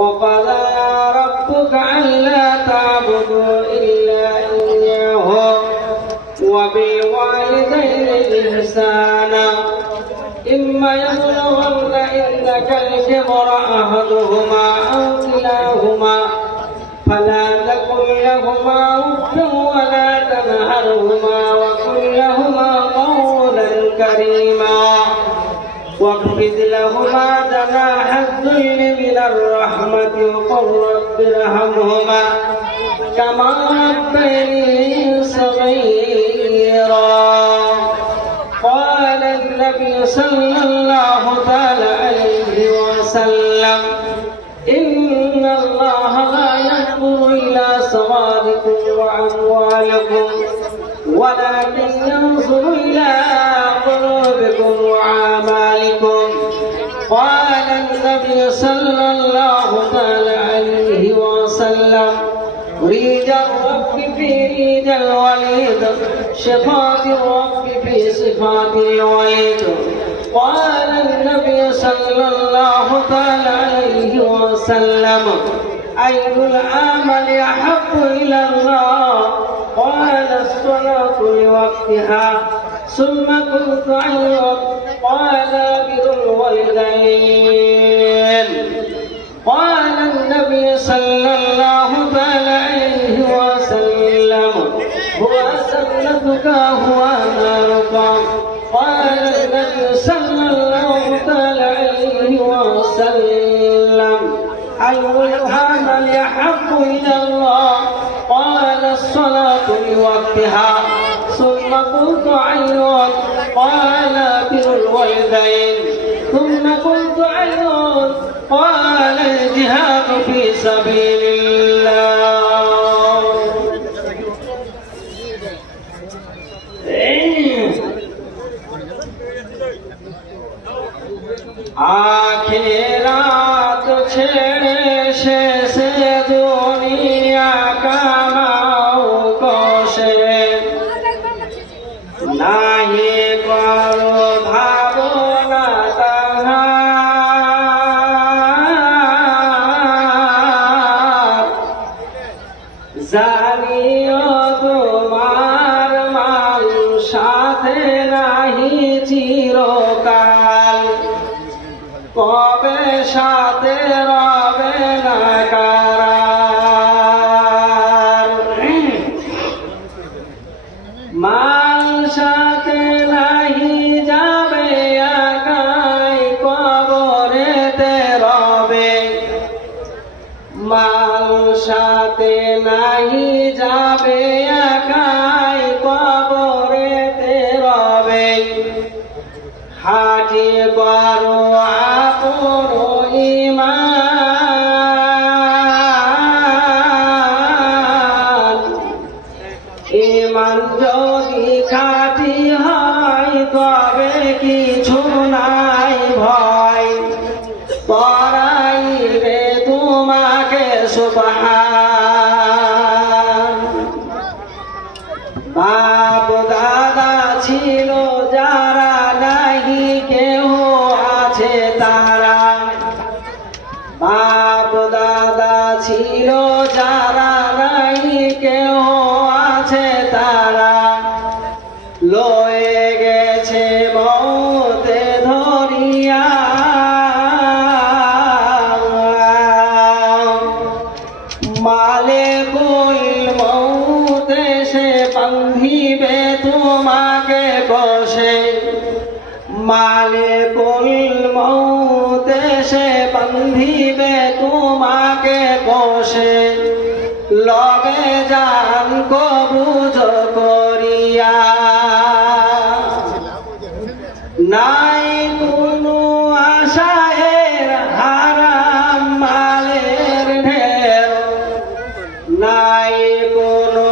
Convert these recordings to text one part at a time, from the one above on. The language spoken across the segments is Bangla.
وقضى ربك ألا تعبدوا إلا إياه وبالوالدين إحسانا إما يبلغن عندك الكبر أحدهما أو كلاهما فلا تقل لهما أف ولا تنهرهما وقل لهما قولا كريما واخفض لهما جناح الذل من الرحمة وقل رب ارحمهما كما ربياني صغيرا. قال النبي صلى الله تعالى عليه وسلم إن الله لا ينظر إلى صوركم وأموالكم ولكن ينظر إلى قلوبكم وأعمالكم. قال النبي صلى الله تعالى عليه وسلم ريج الرب في ريج الوليد صفات الرب في صفات الوليد. قال النبي صلى الله تعالى عليه وسلم أي العمل أحب إلى الله؟ قال الصلاة لوقتها ثم قلت أيوب قال بر الوالدين. قال النبي صلى الله عليه وسلم هو سنتك هو نارك. قال النبي صلى الله عليه وسلم أي العمل أحب إلى الله؟ قال الصلاة لوقتها ثم قلت عيون قال بر الوالدين ثم قلت عيون قال الجهاد في سبيل الله. आखिरात छेड़े शेषे दुनिया कामाओ कोशे नाही करो भावो ना तहार জানিও তোমার মাল সাথে নাহি চিরকাল কবে সাথে রবে না কারার। মাল সাথে নাহি যাবে একাই কবরেতে রবে। মাল সাথে নাহি যাবে একাই কবরেতে রবে। হাটি করো আপন ঈমান। ঈমান যদি খাঁটি হয় তবে কিছু নাই ভয়। পড়াইবে তোমাকে সুবহান। বাপ দাদা ছিল যারা নাহি কেহ আছে তারা। বাপ দাদা ছিল যারা নাহি কেহ আছে তারা। লয়ে গেছে মৌতে ধরিয়া। মালিকুল মৌত এসে বান্ধিবে তোমাকে বসে। মালিকুল মৌত এসে বান্ধিবে তোমাকে বসে। লবে জান কবুজ করিয়া। নাই কোনো আশায়ের হারাম মালের ঢের। নাই কোনো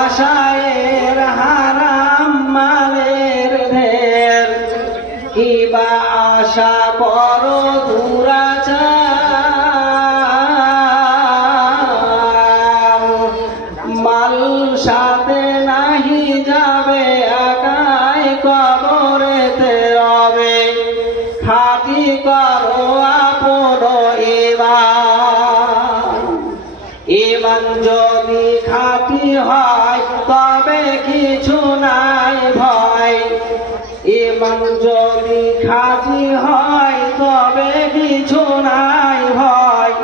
আশায়ের হারাম মালের ঢের। কিবা আশা করো দুরাচার। মাল সাথে নাহি যাবে একাই কবরেতে রবে। খাটি করো আপন ঈমান। যদি খাঁটি হয় তবে কিছু নাই ভয়, ইমান যদি খাঁটি হয় তবে কিছু নাই ভয়,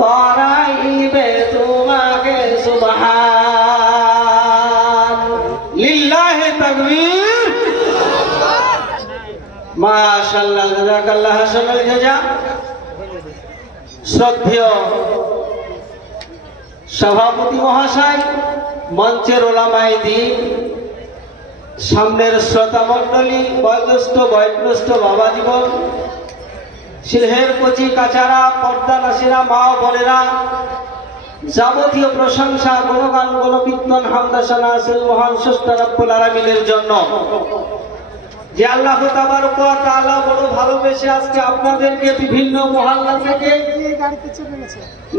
তরাইবে তোমাকে সুবহান। লিল্লাহি তাকবীর। মাশাআল্লাহ, জাযাকাল্লাহ হাসানাল জাযা। শ্রদ্ধেয় সভাপতি মহাশয়, মঞ্চের ওলামায়ে দ্বীন, সামনের শ্রোতা মণ্ডলী, বয়োজ্যেষ্ঠ বয়োজ্যেষ্ঠ বাবা জীবন, সিলহের কচি কাচারা, পর্দা নাসিরা মা ও বোনেরা, যাবতীয় প্রশংসা, গুণগান, গণকীর্তন, হামদাসানা আসিল মহান স্রষ্টা রব্বুল আলামিনের জন্য, যে আল্লাহ তাবারক ওয়া তাআলা বড় ভালোবেসে আজকে আপনাদেরকে বিভিন্ন মহল্লা থেকে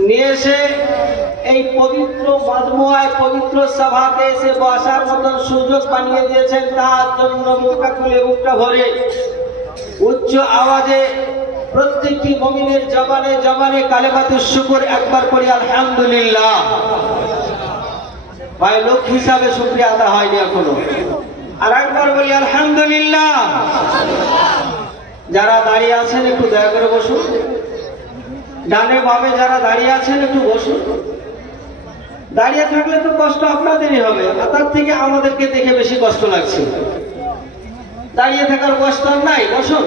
নিয়ে এসে এই পবিত্র মাজমুআয়, পবিত্র সভাতে এসে বসার মতন সুযোগ বানিয়ে দিয়েছেন। তার জন্য মুখটা খুলে মুখটা ভরে উচ্চ আওয়াজে প্রত্যেকটি মুমিনের জবানে জবানে কালেমাতুশ শুকর একবার করি আলহামদুলিল্লাহ। ভাই, লোক হিসাবে শুকরিয়া আদা হয়নি এখনো, আর একবার বলি আলহামদুলিল্লাহ। যারা দাঁড়িয়ে আছেন একটু দয়া করে বসুন, ডানে বামে যারা দাঁড়িয়ে আছেন একটু বসুন। দাঁড়িয়ে থাকলে তো কষ্ট আপনাদেরই হবে, তার থেকে আমাদেরকে দেখে বেশি কষ্ট লাগছে। দাঁড়িয়ে থাকার কষ্ট আর নাই, বসুন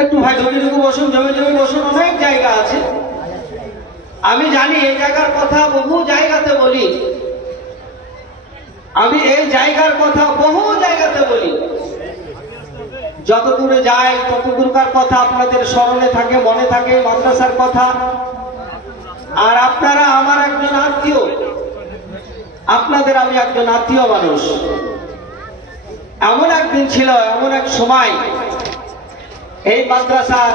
একটু ভাই, জমিটুকু বসুন, জমি জমি বসুন, অনেক জায়গা আছে। আমি জানি এই জায়গার কথা বহু জায়গাতে বলি, আমি এই জায়গার কথা বহু জায়গাতে বলি, যত দূরে যাই তত দূরকার কথা আপনাদের স্মরণে থাকে, মনে থাকে, মাদ্রাসার কথা। আর আপনারা আমার একজন আত্মীয়, আপনাদের আমি একজন আত্মীয় মানুষ। এমন একদিন ছিল, এমন এক সময় এই মাদ্রাসার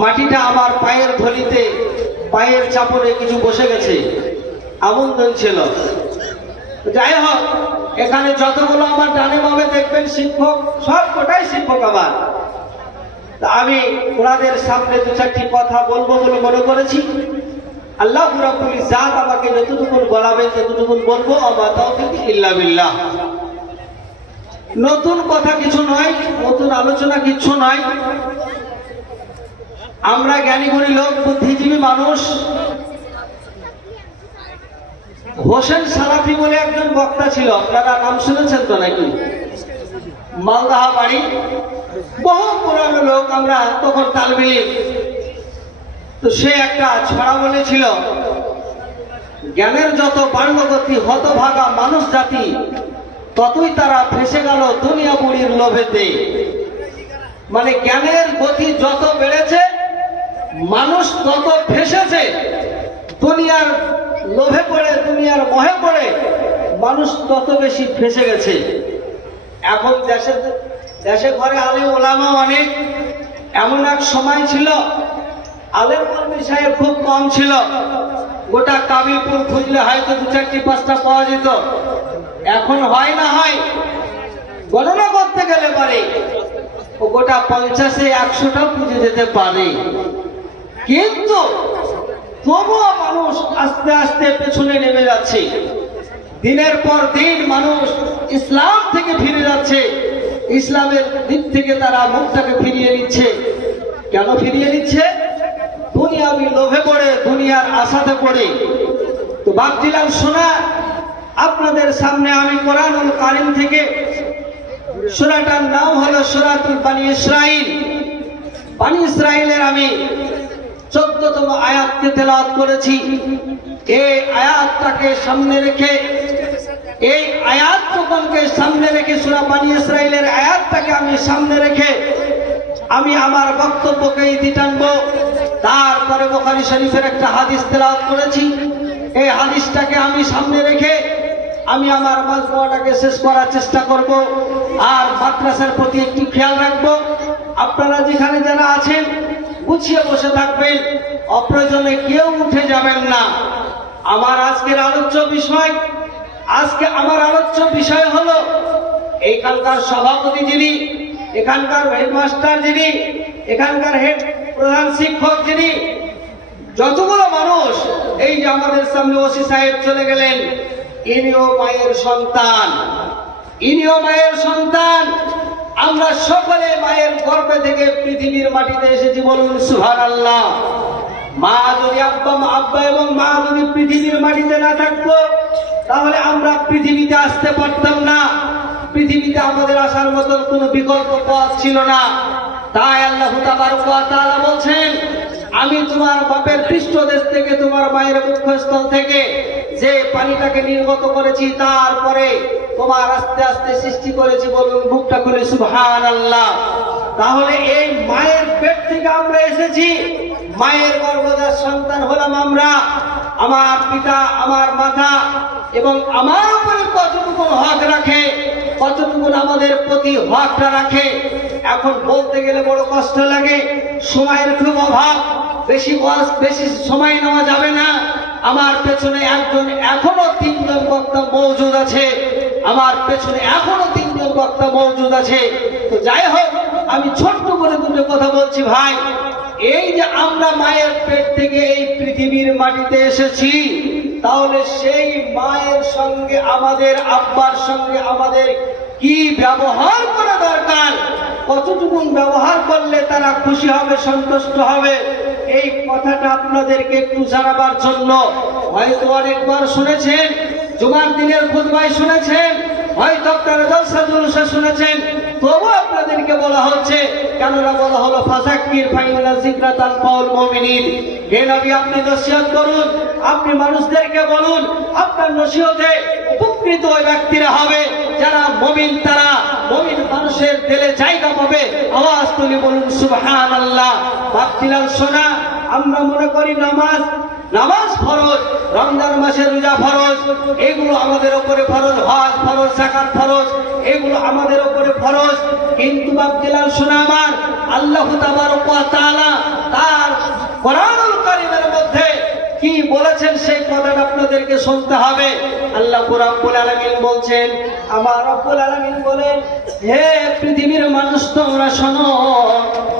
মাটিটা আমার পায়ের ধুলিতে, পায়ের চাপড়ে কিছু বসে গেছে, এমন দিন ছিল। যাই হোক, এখানে যতগুলো আমার ডানে বামে দেখবেন শিক্ষক, সব কটাই শিক্ষক আমার। আমি ওনাদের সামনে দু চারটি কথা বলবো বলে মনে করেছি। আল্লাহ রাব্বুল ইজ্জাত আমাকে যতটুকু বলাবেন ততটুকু বলবো, আমা তাওফীক ইল্লা বিল্লাহ। নতুন কথা কিছু নয়, নতুন আলোচনা কিছু নয়। আমরা জ্ঞানীগুণী লোক, বুদ্ধিজীবী মানুষ। হোসেন সালাফি বলে একজন বক্তা ছিল, আপনারা নাম শুনেছেন তো নাকি? মালদাহা বাড়ি, বহু পুরানো লোক, আমরা তখন তালবে ইলম। তো সে একটা ছড়া বলেছিল, জ্ঞানের যত বাড়লগতি হতভাগা মানুষ জাতি, ততই তারা ফেসে গেল দুনিয়া বুড়ির লোভেতে। মানে জ্ঞানের গতি যত বেড়েছে, মানুষ তত ফেসেছে দুনিয়ার লোভে পড়ে, দুনিয়ার মোহে পড়ে মানুষ তত বেশি ফেসে গেছে। এখন দেশে ঘরে আলেম ওলামা অনেক। এমন এক সময় ছিল আলেম কর্মী সাহেব খুব কম ছিল। গোটা কাবিলপুর খুঁজলে হয়তো দু চারটি পাঁচটা পাওয়া যেত। এখন হয় না হয় গণনা করতে গেলে পারে ও গোটা 50-100টা খুঁজে যেতে পারে। কিন্তু তবুও মানুষ আস্তে আস্তে পেছনে নেমে যাচ্ছে। দিনের পর দিন মানুষ ইসলাম থেকে ফিরে যাচ্ছে, ইসলামের দিক থেকে তারা মুখটাকে ফিরিয়ে নিচ্ছে। কেন ফিরিয়ে নিচ্ছে? দুনিয়াবি লোভে পড়ে, দুনিয়ার আশাতে পড়ে। তো ভাবছিলাম শোনা আপনাদের সামনে আমি কোরআনুল কারীম থেকে, সূরাটার নাম হলো সূরাতুল বানী ইসরাঈল। বানী ইসরাঈলের আমি 14তম আয়াতকে তেলাওয়াত করেছি। এই আয়াতটাকে সামনে রেখে, এই আয়াতটুকুকে সামনে রেখে, সূরা বানী ইসরাঈলের আয়াতটাকে আমি সামনে রেখে আমি আমার বক্তব্যকে ইতি টানবো। তারপরে বুখারী শরীফের একটা হাদিস তেলাওয়াত করেছি। এই হাদিসটাকে আমি সামনে রেখে আমি আমার মাজমুআটাকে শেষ করার চেষ্টা করব। আর মাদ্রাসার প্রতি একটু খেয়াল রাখবো, আপনারা যেখানে যারা আছেন গুছিয়ে বসে থাকবেন, অপ্রয়োজনে কেউ উঠে যাবেন না। আমার আজকের আলোচ্য বিষয় হলো এইখানকার সভাপতি যিনি, এখানকার হেডমাস্টার যিনি, এখানকার হেড প্রধান শিক্ষক যিনি, যতগুলো মানুষ এই যে আমাদের সামনে ওসি সাহেব চলে গেলেন, ইনিও মায়ের সন্তান, ইনিও মায়ের সন্তান। আমরা সকলে মায়ের গর্ভে থেকে পৃথিবীর মাটিতে এসেছি, বলুন সুবহানাল্লাহ। মা যদি আব্বা এবং মা যদি পৃথিবীর মাটিতে না থাকতো, তাহলে আমরা পৃথিবীতে আসতে পারতাম না। পৃথিবীতে আমাদের আসার মতন কোনো বিকল্প পথ ছিল না। তাই আল্লাহ তাবারক ওয়া তাআলা বলছেন, আমি তোমার বাপের পৃষ্ঠদেশ থেকে, তোমার মায়ের মুখস্থল থেকে যে পানিটাকে নির্গত করেছি, তারপরে তোমার আস্তে আস্তে সৃষ্টি করেছি, বলুন বুকটা খুলে সুবহানাল্লাহ। তাহলে এই মায়ের পেট থেকে আমরা এসেছি, মায়ের গর্ভজাত সন্তান হলাম আমরা। আমার পিতা, আমার মাতা এবং আমার উপরে কতটুকু হক রাখে, কতটুকু আমাদের প্রতি হকটা রাখে, এখন বলতে গেলে বড় কষ্ট লাগে। সময়ের খুব অভাব, বেশি সময় নেওয়া যাবে না। আমার পেছনে এখনো তিনজন বক্তা মওজুদ আছে, আমার পেছনে এখনো তিনজন বক্তা মওজুদ আছে। তো যাই হোক, আমি ছোট্ট করে দুটো কথা বলছি ভাই। এই যে আমরা মায়ের পেট থেকে এই পৃথিবীর মাটিতে এসেছি, তাহলে সেই মায়ের সঙ্গে আমাদের আব্বার সঙ্গে আমাদের কি ব্যবহার করা দরকার, কতটুকু ব্যবহার করলে তারা খুশি হবে, সন্তুষ্ট হবে, এই কথাটা আপনাদেরকে একটু জানাবার জন্য। হয়তো অনেকবার শুনেছেন, জুমার দিনের খুতবায় শুনেছেন, হয়তো আপনারা জলসা জুলুসে শুনেছেন, তবু আপনাদেরকে বলা হচ্ছে, কেননা বলা হলো ফাযাক্কির ফাইন্না যিকরা তানফাউল মুমিনিন। হে নবী, আপনি নসিহত করুন, আপনি মানুষদেরকে বলুন, আপনার নসিহতে উপকৃত ওই ব্যক্তিরা হবে যারা মুমিন, তারা মুমিন মানুষের দিলে জায়গা পাবে। আওয়াজ তুলে বলুন সুবহানাল্লাহ। বাপজিলাল সোনা, আমরা মনে করি নামাজ ফরজ, রমজান মাসে রোজা ফরজ, এগুলো আমাদের উপরে ফরজ, হজ ফরজ, যাকাত ফরজ, এগুলো আমাদের উপরে ফরজ। কিন্তু বাপজিলাল সোনা আমার, আল্লাহ তাবারক ওয়া তাআলা তার কোরআনুল কারীমের মধ্যে কি বলেছেন সেই কথাটা আপনাদেরকে শুনতে হবে। আল্লাহ রাব্বুল আলামিন বলছেন, আমার রব্বুল আলামিন বলেন, হে পৃথিবীর মানুষ তোমরা শোনো,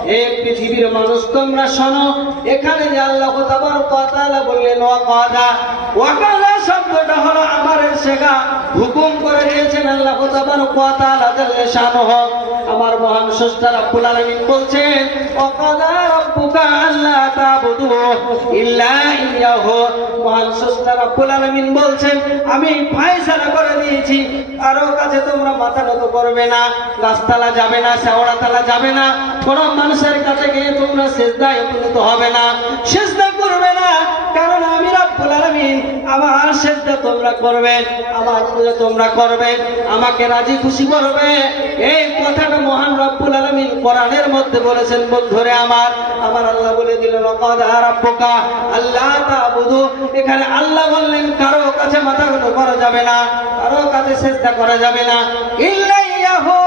হে পৃথিবীর মানুষ তোমরা শোনো। এখানে যে আল্লাহ তাবারক ওয়া তাআলা বললেন ওয়াকাদা শব্দটা হলো আমারের শেখা, হুকুম করে দিয়েছেন আল্লাহ তাবারক ওয়া তাআলা জাল্লা শানুহু। আমার মহান স্রষ্টা রব্বুল আলামিন বলছেন, ওয়াকাদা রাব্বুকা আল্লা তা'বুদু ইল্লা ইয়্যাহু। মহান স্রষ্টা রব্বুল আলামিন বলছেন, আমি ফয়সালা করে দিয়েছি, কারো কাছে তোমরা মাথা নত করবে না, গাছতলা যাবে না, শেওড়াতলা যাবে না, কোন মানুষের কাছে গিয়ে তোমরা সিজদায় উপনীত হবে না, সিজদা করবে না, কারণ আমি রব্বুল আলামিন, আমার সিজদা তোমরা করবে, আমার পূজা তোমরা করবে, আমাকে রাজি খুশি করবে। এই কথাটা মহান রব্বুল আলামিন কোরআনের মধ্যে বলেছেন। বন্ধুরে আমার আল্লাহ বলে দিলেন, ওয়াকাদা রাব্বুকা আল্লা তা'বুদু। এখানে আল্লাহ বললেন কারো কাছে মাথা নত করা যাবে না, কারো কাছে সিজদা করা যাবে না, ইল্লা ইয়াহু।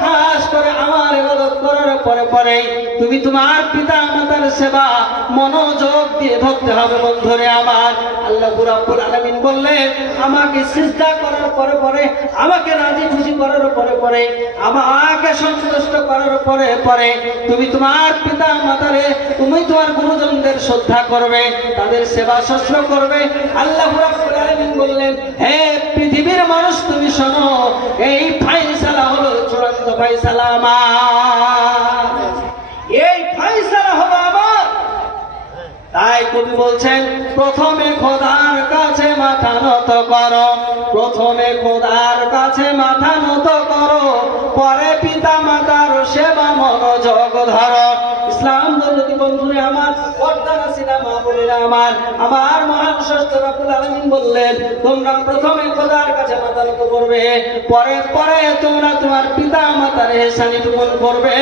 খাস করে আমার ইবাদত করার পরে তুমি তোমার পিতা মাতার সেবা মনোযোগ দিয়ে ধরতে হবে। বন্ধুরে আমার, আল্লাহ রাব্বুল আলামিন বললেন, আমাকে সিজদা করার পরে, আমাকে রাজি খুশি করার পরে, আমাকে সন্তুষ্ট করার পরে তুমি তোমার পিতা মাতারে, তুমি তোমার গুরুজনদের শ্রদ্ধা করবে, তাদের সেবা শুশ্রূষা করবে। আল্লাহ রাব্বুল আলামিন বললেন, হে পৃথিবীর মানুষ তুমি শোনো, এই ফয়সালা হলো চূড়ান্ত ফয়সালা আমার, এই ফয়সালা হলো আমার। তাই কবি বলছেন, প্রথমে খোদার কাছে মাথা নত করো, প্রথমে খোদার কাছে মাথা নত করো, পরে পিতা মাতার সেবা মনোযোগ ধরো। ইসলাম বলতে বন্ধুরা আমার, পর্দানাসীনা মা বোনেরা আমার মহান স্রষ্টা রব্বুল আলামিন বললেন, তোমরা প্রথমে খোদার কাছে মাথা নত করবে, পরে তোমরা তোমার পিতা মাতার ইহসানি পূরণ করবে।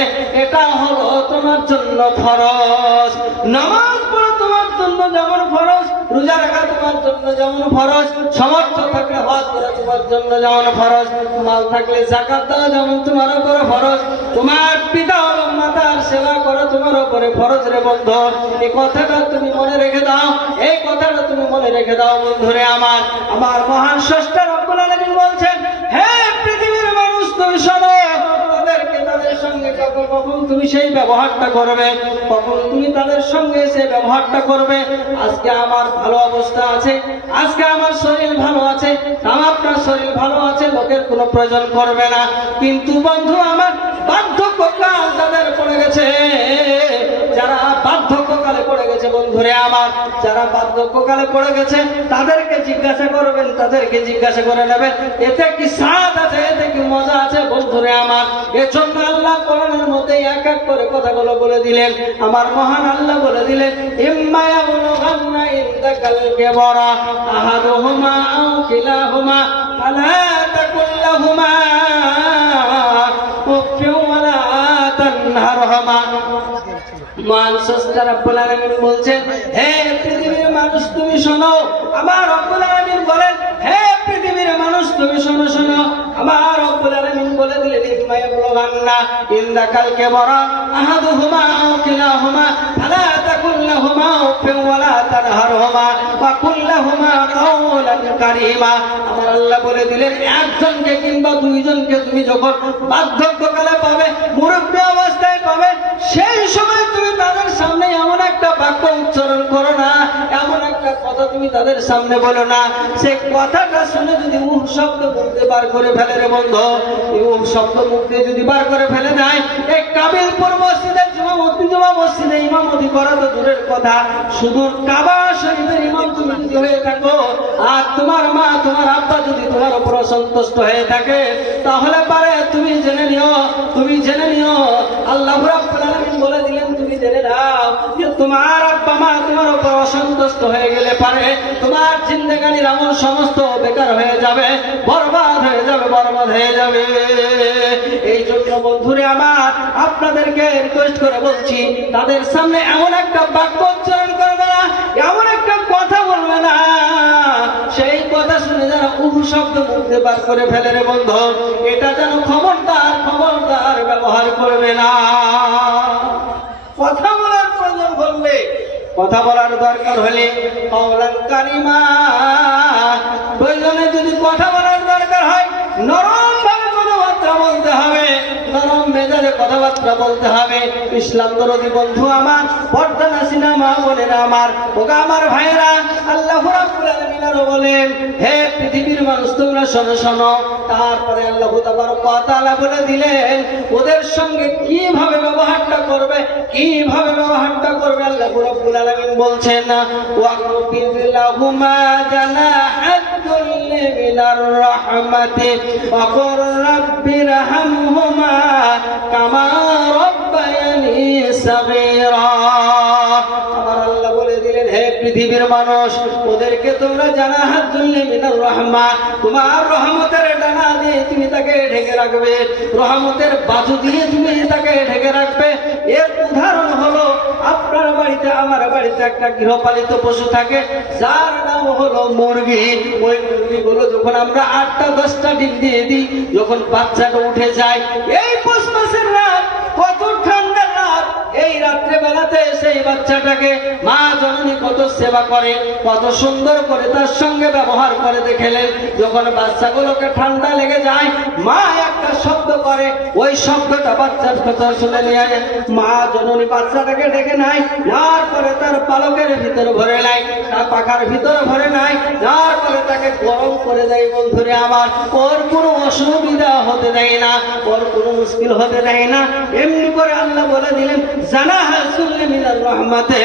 এটা হলো তোমার জন্য ফরজ। নামাজ পড়া তোমার জন্য যেমন ফরজ, রোজা রাখা তোমার জন্য যেমন ফরজ, সামর্থ্য থাকলে হজ করা তোমার জন্য যেমন ফরজ, মাল থাকলে যাকাত দেওয়া যেমন তোমার উপরে ফরজ, তোমার পিতা ও মাতার সেবা করা তোমার উপরে ফরজ রে বন্ধু। এই কথাটা তুমি মনে রেখে দাও, এই কথাটা তুমি মনে রেখে দাও বন্ধুরে আমার মহান স্রষ্টা রব্বুল আলামিন বলছেন, হে পৃথিবীর মানুষ তুমি শোনো, তাদেরকে তাদের সঙ্গে সঙ্গে কখন তুমি সেই ব্যবহারটা করবে, কখন তুমি তাদের সঙ্গে সেই ব্যবহারটা করবে। আজকে আমার ভালো অবস্থা আছে, আজকে আমার শরীর ভালো আছে, আপনার শরীর ভালো আছে, লোকের কোনো প্রয়োজন করবে না। কিন্তু বন্ধু আমার, বার্ধক্যকাল যাদের পড়ে গেছে, যারা বার্ধক্যকালে পড়ে গেছে বন্ধুরে আমার, যারা বার্ধক্যকালে পড়ে গেছে তাদেরকে জিজ্ঞাসা করবেন, তাদেরকে জিজ্ঞাসা করে নেবেন এতে কি স্বাদ আছে, এতে কি মজা আছে বন্ধুরে আমার। এজন্য আল্লাহ কোরআনের মধ্যে এক এক করে কথাগুলো বলে দিলেন। আমার মহান আল্লাহ বলে দিলেন, ইম্মা ইয়াবলুগান্না ইনদাকাল কিবরা আহাদুহুমা আও কিলাহুমা ফালা তাকুল লাহুমা উফফিন ওয়ালা তানহারহুমা। মহান স্রষ্টা রব্বুল আলামিন বলছেন, হে পৃথিবীর মানুষ তুমি শোনো। আমার রব্বুল আলামিন বলেন, হে পৃথিবীর মানুষ তুমি শোনো শোনো। আমার রব্বুল আলামিন বলে দিলেন, ইম্মা ইয়াবলুগান্না ইনদাকাল কিবরা আহাদুহুমা আও কিলাহুমা ফালা তাকুল লাহুমা উফফিন ওয়ালা তানহারহুমা ওয়া কুল লাহুমা কাওলান কারীমা। আমার আল্লাহ বলে দিলেন, একজনকে কিংবা দুইজনকে তুমি যখন বার্ধক্যকালে পাবে, মুরব্বী অবস্থায় পাবে, সেই সময় তুমি তাদের সামনে এমন একটা বাক্য উচ্চারণ করো না, এমন একটা কথা তুমি তাদের সামনে বলো না, সে কথাটা শুনে যদি উহ শব্দ মুখে বার করে ফেলে রে বন্ধু, উহ শব্দ মুখে যদি বার করে ফেলে দেয়, এই কাবিলপুর মসজিদে জুমা মসজিদে ইমামতি করা তো দূরের কথা, সুদূর কাবা শরীফের ইমাম তুমি যদি হয়ে থাকো, আর তোমার মা তোমার আব্বা যদি তোমার উপর সন্তুষ্ট হয়ে থাকে, তাহলে পারে তুমি জেনে নিও আল্লাহ রাব্বুল আলামিন বলে দিলেন, তুমি জেনে নাও যে তোমার আব্বা মা তোমার উপর অসন্তুষ্ট হয়ে গেলে পারে তোমার জিন্দেগানির আমল সমস্ত বেকার হয়ে যাবে, বরবাদ হয়ে যাবে। এই জন্য বন্ধুরে আমার, আপনাদেরকে রিকোয়েস্ট করে বলছি, তাদের সামনে এমন একটা বাক্য উচ্চারণ করবে না, এমন একটা কথা বলবে না, সেই কথা শুনে যারা উহ শব্দ মুখে বার করে ফেলে রে বন্ধু, এটা যেন খবরদার ব্যবহার করবে না। কথা বলার প্রয়োজন হলে, কথা বলার দরকার হলে কাওলান কারীমা, প্রয়োজনে যদি কথা বলার দরকার হয় নরম ভাবে কথাবার্তা বলতে হবে, নরম মেজাজে কথাবার্তা বলতে হবে। ইসলাম দরদি বন্ধু আমার, পর্দা নাসিনা মা বোনেরা আমার, ওগা আমার ভাইরা, আল্লাহ রাব্বুল আলামিন আরো বলেন, হে পৃথিবীর মানুষ তোমরা শোনো শোনো। তারপরে আল্লাহ তাবারক ওয়া তাআলা বলে দিলেন ওদের সঙ্গে কিভাবে ব্যবহারটা করবে, কিভাবে ব্যবহারটা করবে। আল্লাহ রাব্বুল আলামিন বলছেন, ওয়াকফির লাহুমা জানাহাতুল্লি মিনার রাহমাতি ওয়া কুর রাব্বিরহামহুমা কামা রাব্বায়ানি সাগীরা। আমার আল্লাহ বলে দিলেন, হে পৃথিবীর মানুষ, ওদেরকে তোমরা জানাহাতুল্লি মিনার রাহমা, তোমার রহমতের ডানা দিয়ে তুমি তাকে ঢেকে রাখবে, রহমতের বাজু দিয়ে তুমি তাকে ঢেকে রাখবে। এর উদাহরণ হলো, আপনার বাড়িতে আমার বাড়িতে একটা গৃহপালিত পশু থাকে যার নাম হলো মুরগি। ওই মুরগিগুলো যখন আমরা 8টা 10টা ডিম দিয়ে দিই, যখন বাচ্চাটা উঠে যায়, এই পৌষ মাসের রাত, কত ঠান্ডার রাত, এই রাত্রে বেলাতে সেই বাচ্চাটাকে মা জননী কত সেবা করে, কত সুন্দর করে তার সঙ্গে ব্যবহার করে। দেখলেন, যখন বাচ্চাগুলোকে ঠান্ডা লেগে যায়, মা একটা শব্দ করে, ওই শব্দটা বাচ্চার কথা শুনে নিয়ে মা জননী বাচ্চাটাকে ডেকে নেয়, নেওয়ার পরে তার পালকের ভিতরে ভরে নেয়, তার পাখার ভিতরে ভরে নেয়, নেওয়ার পরে তাকে গরম করে দেয়। বন্ধুরে আমার, ওর কোনো অসুবিধা হতে দেয় না, ওর কোনো মুশকিল হতে দেয় না। এমনি করে আল্লাহ বলে দিলেন, জানাহাতুল্লি মিনার রাহমাতে,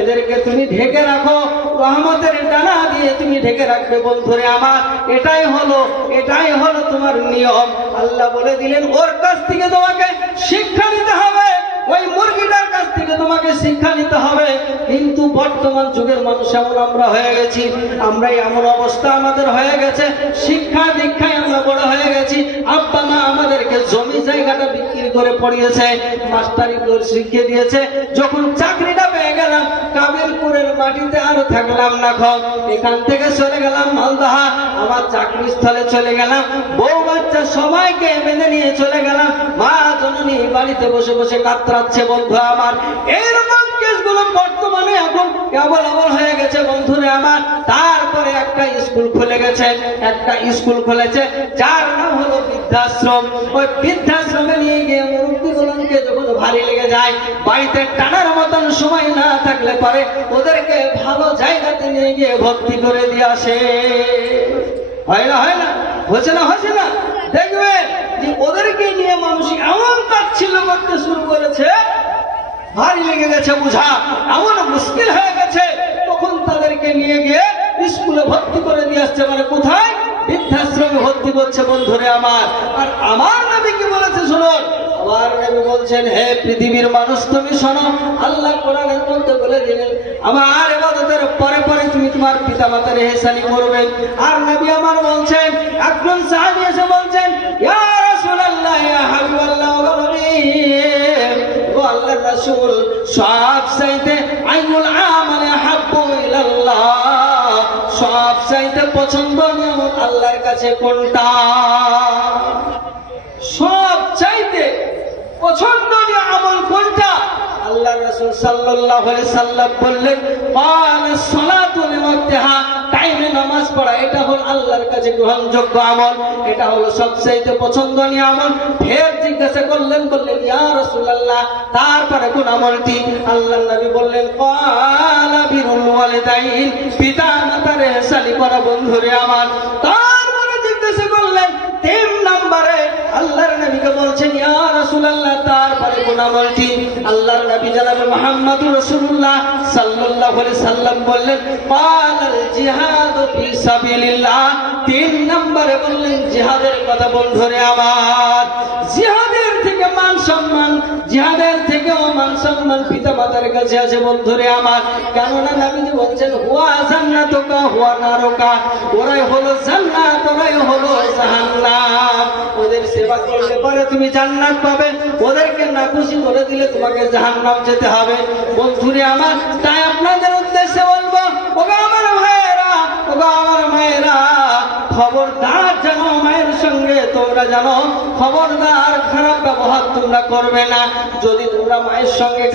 এদেরকে তুমি ঢেকে রাখো, রহমতের ডানা দিয়ে তুমি ঢেকে রাখবে। বন্ধুরে আমার, এটাই হলো তোমার নিয়ম। আল্লাহ বলে দিলেন, ওর কাছ থেকে তোমাকে শিক্ষা নিতে হবে, ওই মুরগিটার কাছ থেকে তোমাকে শিক্ষা নিতে হবে। কিন্তু বর্তমান যুগের মানুষ এমন আমরা হয়ে গেছি, আমরা এমন অবস্থা আমাদের হয়ে গেছে, শিক্ষা দীক্ষায় আমরা বড় হয়ে গেছি। আব্বা মা আমাদেরকে জমি জায়গাটা বিক্রি করে পড়িয়েছে, মাস্টারি করে শিখিয়ে দিয়েছে। যখন চাকরিটা পেয়ে গেলাম, কাবিলপুরের মাটিতে আর থাকলাম না, এখান থেকে চলে গেলাম মালদহা, আমার চাকরি স্থলে চলে গেলাম, বউ বাচ্চা সবাইকে বেঁধে নিয়ে চলে গেলাম, মা জননী বাড়িতে বসে বসে কাতরাচ্ছে। বন্ধু আমার, এইরকম কেসগুলো বর্তমানে এখন কেবল হয়ে গেছে বন্ধুরে আমার। তারপরে একটা স্কুল খুলে গেছে, একটা স্কুল খুলেছে যার নাম হলো বৃদ্ধাশ্রম। ওই বৃদ্ধাশ্রমে নিয়ে গিয়ে মুরব্বীগুলো বুকে যখন ভারী লেগে যায়, বাড়িতে টানার মতন সময় না থাকলে পারে ওদেরকে ভালো জায়গাতে নিয়ে গিয়ে ভর্তি করে দিয়ে আসে। হয় না, হয় না, হচ্ছে না, হচ্ছে না? দেখবেন যে ওদেরকে নিয়ে মানুষ এমন তাচ্ছিল্য করতে শুরু করেছে, ভারী লেগে গেছে বুঝা, এমন মুশকিল হয়ে গেছে, তখন তাদেরকে নিয়ে গিয়ে স্কুলে ভর্তি করে দিয়ে আসছে। মানে কোথায়? বৃদ্ধাশ্রমে ভর্তি করছে বন্ধুরে আমার। আর আমার নবী কি বলেছে শুনুন, আমার নবী বলছেন, হে পৃথিবীর মানুষ তুমি শোনো, আল্লাহ কোরআনের মধ্যে বলে দিলেন আমার ইবাদতের পরে পরে তুমি তোমার পিতামাতার ইহসানি করবে। আর নবী আমার বলছেন, একজন সাহাবী এসে বলছেন, ইয়া রাসূলুল্লাহ, ইয়া হাবিবাল্লাহ, ও নবী, ও আল্লাহর রাসূল, সব চাইতে আইনুল আমালে হাব্বু ইলাল্লাহ, সব চাইতে পছন্দনীয় আল্লাহর কাছে কোনটা? সব চাইতে পছন্দনীয় আমল কোনটা? আল্লাহ রাসূল সাল্লাল্লাহু আলাইহি সাল্লাম বললেন, ক্বালাস সালাতু লিওয়াক্তিহা, টাইমে নামাজ পড়া, এটা হলো আল্লাহর কাছে গ্রহণযোগ্য আমল, এটা হলো সবচেয়ে পছন্দনীয় আমল। ফের জিজ্ঞাসা করলেন, ইয়া রাসূলুল্লাহ, তারপরে কোন আমলটি? আল্লাহর নবী বললেন, ক্বালা বিরুল ওয়ালিদাইন, পিতা মাতার ইহসানি করা বন্ধুরে আমার। তারপরে জিজ্ঞাসা করলেন 3 নম্বরে, আল্লাহর নবীকে বলছেন, ইয়া রাসূলুল্লাহ, তারপরে কোন আমলটি? আল্লাহর নবী জনাব মুহাম্মদুর রাসূলুল্লাহ সাল্লাল্লাহু আলাইহি সাল্লাম বললেন, ক্বালাল জিহাদু ফি সাবিলিল্লাহ, 3 নম্বরে বললেন জিহাদের কথা বন্ধুরে আমার। জিহাদের থেকে মান সম্মান, জিহাদের থেকেও মান সম্মান পিতা মাতার কাছে আছে বন্ধুরে আমার। কেননা নবীজি বলছেন, হুয়া জান্নাতুকা হুয়া নারুকা, ওরাই হলো জান্নাত, ওরাই হলো জাহান্নাম। ওদের সেবা করলে পরে তুমি জান্নাত পাবে, ওদেরকে নাখুশি করে দিলে তোমাকে জাহান্নাম যেতে হবে বন্ধুরে আমার। তাই আপনাদের উদ্দেশ্যে বলবো, ওগো আমার ভাইয়েরা, ওগো আমার মায়েরা, খবরদার জানো মায়ের সঙ্গে তোমরা জানো, খবরদার খারাপ ব্যবহার তোমরা করবে না। যদি তোমরা মায়ের সঙ্গে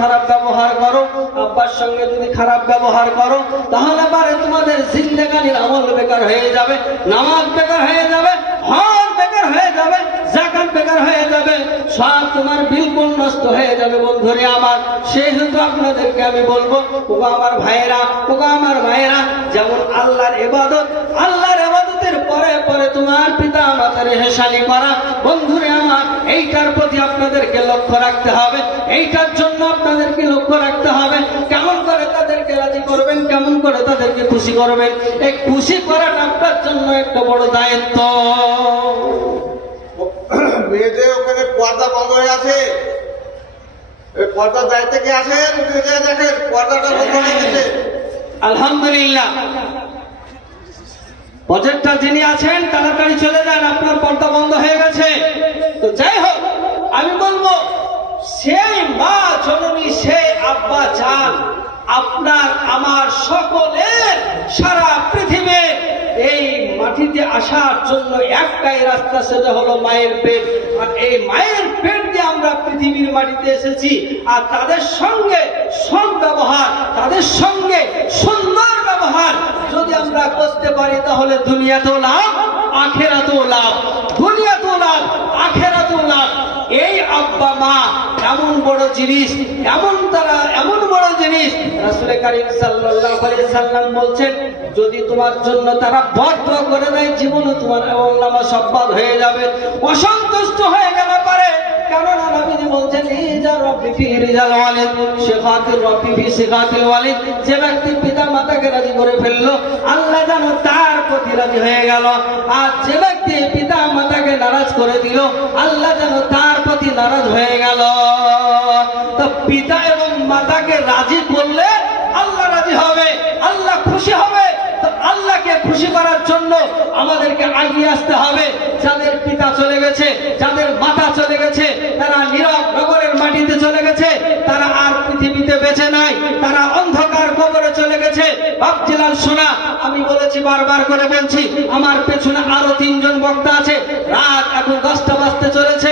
খারাপ ব্যবহার করো, আব্বার সঙ্গে যদি খারাপ ব্যবহার করো, তাহলে পারে তোমাদের জিন্দেগানির আমল বেকার হয়ে যাবে, নামাজ বেকার হয়ে যাবে, হজ বেকার হয়ে যাবে, যাকাত বেকার হয়ে যাবে, সব তোমার বিলকুল নষ্ট হয়ে যাবে বন্ধুরে আমার। সেহেতু আপনাদেরকে আমি বলবো, ওগো আমার ভাইয়েরা, ওগো আমার মায়েরা, যেমন আল্লাহর ইবাদত, আল্লাহর ইবাদতের পরে পরে তোমার পিতা মাতার ইহসানি করা বন্ধুরে আমার, এইটার প্রতি আপনাদেরকে লক্ষ্য রাখতে হবে, এইটার জন্য আপনাদেরকে লক্ষ্য রাখতে হবে। কেমন করে তাদেরকে রাজি করবেন, কেমন করে তাদেরকে খুশি করবেন, এই খুশি করাটা আপনার জন্য একটা বড় দায়িত্ব। মেয়েদের ওখানে পর্দা বন্ধ হয়ে আছে, পর্দার দায়িত্বে কে আছেন? দেখেন পর্দাটা বন্ধ হয়ে গেছে। আলহামদুলিল্লাহ, প্রজেক্টটা যিনি আছেন তাড়াতাড়ি চলে যান, আপনার পর্দা বন্ধ হয়ে গেছে। তো যাই হোক, আমি বলবো, সেই মা জননী, সেই আব্বা জান, আপনার আমার সকলের সারা পৃথিবীর এই মাটিতে আসার জন্য একটাই রাস্তা, সেটা হলো মায়ের পেট। আর এই মায়ের পেট দিয়ে আমরা পৃথিবীর মাটিতে এসেছি। আর তাদের সঙ্গে সৎ ব্যবহার, তাদের সঙ্গে সুন্দর ব্যবহার যদি আমরা করতে পারি, তাহলে দুনিয়াতেও লাভ, আখেরাতেও লাভ, দুনিয়াতেও লাভ, আখেরাতেও লাভ। এই আব্বা মা এমন বড় জিনিস, এমন বড় জিনিস, রাসূল কারীম সাল্লাল্লাহু আলাইহি সাল্লাম বলছেন, যদি তোমার জন্য তারা বদদুয়া করে দেয়, জীবনে তোমার আমলনামা সব বাদ হয়ে যাবে, অসন্তুষ্ট হয়ে গেলে পারে। কেননা নবীজি বলছেন, ইজার রব্বি ফি রিজাল ওয়ালিদ, শিফাতুর রব্বি ফি শিফাতিল ওয়ালিদ, যে ব্যক্তি পিতা মাতাকে রাজি করে ফেললো, আল্লাহ যেন তার প্রতি রাজি হয়ে গেল। আর যে ব্যক্তি পিতা মাতাকে নারাজ করে দিল, আল্লাহ যেন তার প্রতি নারাজ হয়ে গেল। তো পিতা এবং মাতাকে রাজি করলে আল্লাহ রাজি হবে, আল্লাহ খুশি হবে। তো আল্লাহকে খুশি করার জন্য আমাদেরকে এগিয়ে আসতে হবে। যাদের পিতা চলে গেছে, যাদের মাতা চলে গেছে, তারা নীরব নগরের মাটিতে চলে গেছে, তারা আর পৃথিবীতে বেঁচে নাই, তারা অন্ধকার কবরে চলে গেছে। ভাবছিলাম শোনা, আমি বলেছি, বারবার করে বলছি, আমার পেছনে আরো 3 জন বক্তা আছে। রাত এখন 10টা বাজতে চলেছে,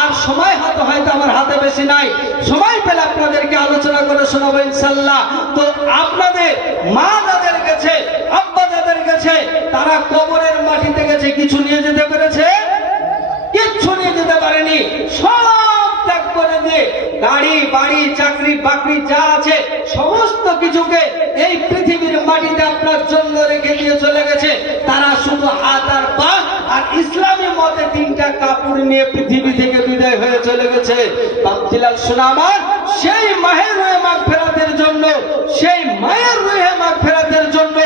আর সময় হয়তো আমার হাতে বেশি নাই। সময় পেলে আপনাদেরকে আলোচনা করে শোনাবো ইনশাআল্লাহ। তো আপনাদের মা যাদের গেছে, আব্বা যাদের গেছে, তারা কবরের মাটিতে গেছে, কিছু নিয়ে যেতে পেরেছে? কিচ্ছু নিয়ে যেতে পারেনি, সব ত্যাগ গাড়ি বাড়ি চাকরি বাকরি যা আছে সমস্ত কিছুকে এই পৃথিবীর মাটিতে আপনার জন্য রেখে দিয়ে চলে গেছে। তারা শুধু হাত আর পা আর ইসলামী মতে 3টা কাপড় নিয়ে পৃথিবী থেকে বিদায় হয়ে চলে গেছে। বাপজিলাল শোনা আমার, সেই মাহের রুহে মাগফিরাতের জন্য, সেই মায়ের রুহে মাগফিরাতের জন্য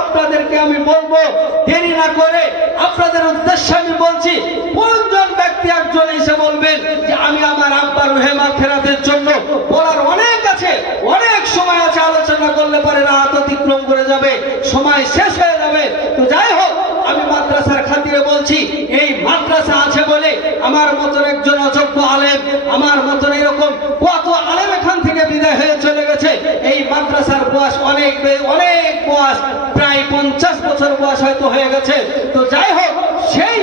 আপনাদেরকে আমি বলবো, দেরি না করে আপনাদের উদ্দেশ্যে আমি বলছি, 5 জন ব্যক্তি একজন এসে বলবেন যে আমি আমার আব্বার রুহে মাগফিরাতের জন্য। বলার অনেক আছে, অনেক সময় আছে, আলোচনা করলে পরে রাত অতিক্রম করে যাবে, সময় শেষ হয়ে যাবে। তো যাই হোক, আমি মাদ্রাসার খাতিরে বলছি, এই মাদ্রাসা আছে বলে আমার মতন একজন অযোগ্য আলেম, আমার মতন এরকম কত আলেম এখান থেকে বিদায় হয়ে চলে গেছে। এই মাদ্রাসার বয়স অনেক অনেক বয়স, প্রায় 50 বছর বয়স হয়তো হয়ে গেছে। তো যাই হোক, সেই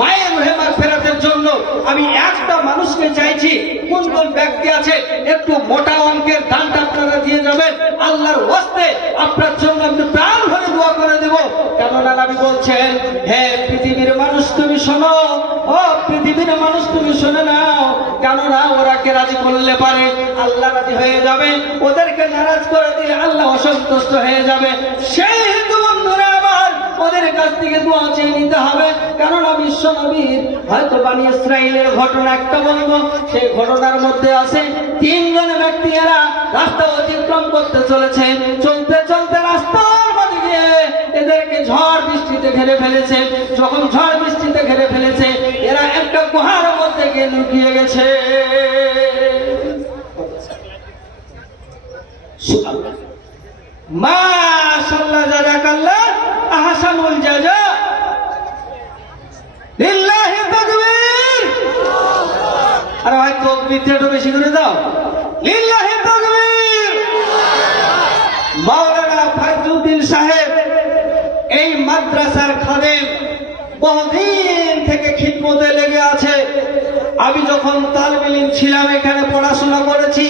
মায়ের রুহে মাগফিরাতের জন্য আমি একটা মানুষকে চাইছি, কোন কোন ব্যক্তি আছে একটু মোটা অঙ্কের দানটা আপনারা দিয়ে যাবেন। আল্লাহর ওয়াস্তে আপনার জন্য আমি প্রাণ ভরে দোয়া করে দেব। কেননা নবী বলছেন, হে পৃথিবীর মানুষ তুমি শোনো, ও পৃথিবীর মানুষ তুমি শুনে নাও, কেননা ওরাকে রাজি করলে পারে আল্লাহ রাজি হয়ে যাবে, ওদেরকে নারাজ করে দিলে আল্লাহ অসন্তুষ্ট হয়ে যাবে। সেই হিন্দু বন্ধুরা আমার, ওদের কাছ থেকে দোয়া চেয়ে নিতে হবে। কেননা বিশ্ব নবীর হয়তো বানি ইসরাইলের ঘটনা একটা বলবো, সেই ঘটনার মধ্যে আছে 3 জন ব্যক্তি, এরা রাস্তা অতিক্রম করতে চলেছে, চলতে চলতে রাস্তার মধ্যে গিয়ে এদেরকে ঝড় বৃষ্টিতে ঘিরে ফেলেছে। যখন ঝড় বৃষ্টিতে ঘিরে ফেলেছে, এরা একটা গুহার মধ্যে গিয়ে লুকিয়ে গেছে। মাশাআল্লাহ, জাযাকাল্লাহ আহসানুল জাযা, লিল্লাহি তাকবীর। আরে ভাই তাকবীরটা একটু বেশি করে দাও, লিল্লাহি তাকবীর। মাওলানা ফয়জুদ্দিন সাহেব এই মাদ্রাসার খাদেম, বহুদিন থেকে খিদমতে লেগে আছে। আমি যখন তালিবে ইলম ছিলাম, এখানে পড়াশোনা করেছি,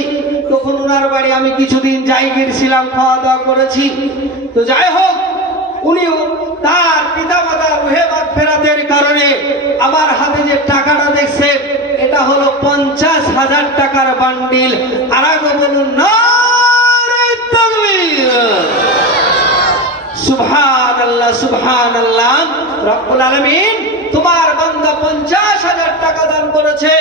তখন ওনার বাড়ি আমি কিছুদিন যাই গিয়েছিলাম, খাওয়া দাওয়া করেছি। তো যাই হোক, উনি তার পিতামাতার রুহে মাগফিরাতের কারণে আমার হাতে যে টাকাটা দেখছেন, এটা হলো 50,000 টাকার বান্ডিল। আর আগে বলুন নারে তাকবীর, সুবহানাল্লাহ সুবহানাল্লাহ। রব্বুল আলামিন তোমার বান্দা 50,000 টাকা দান করেছে।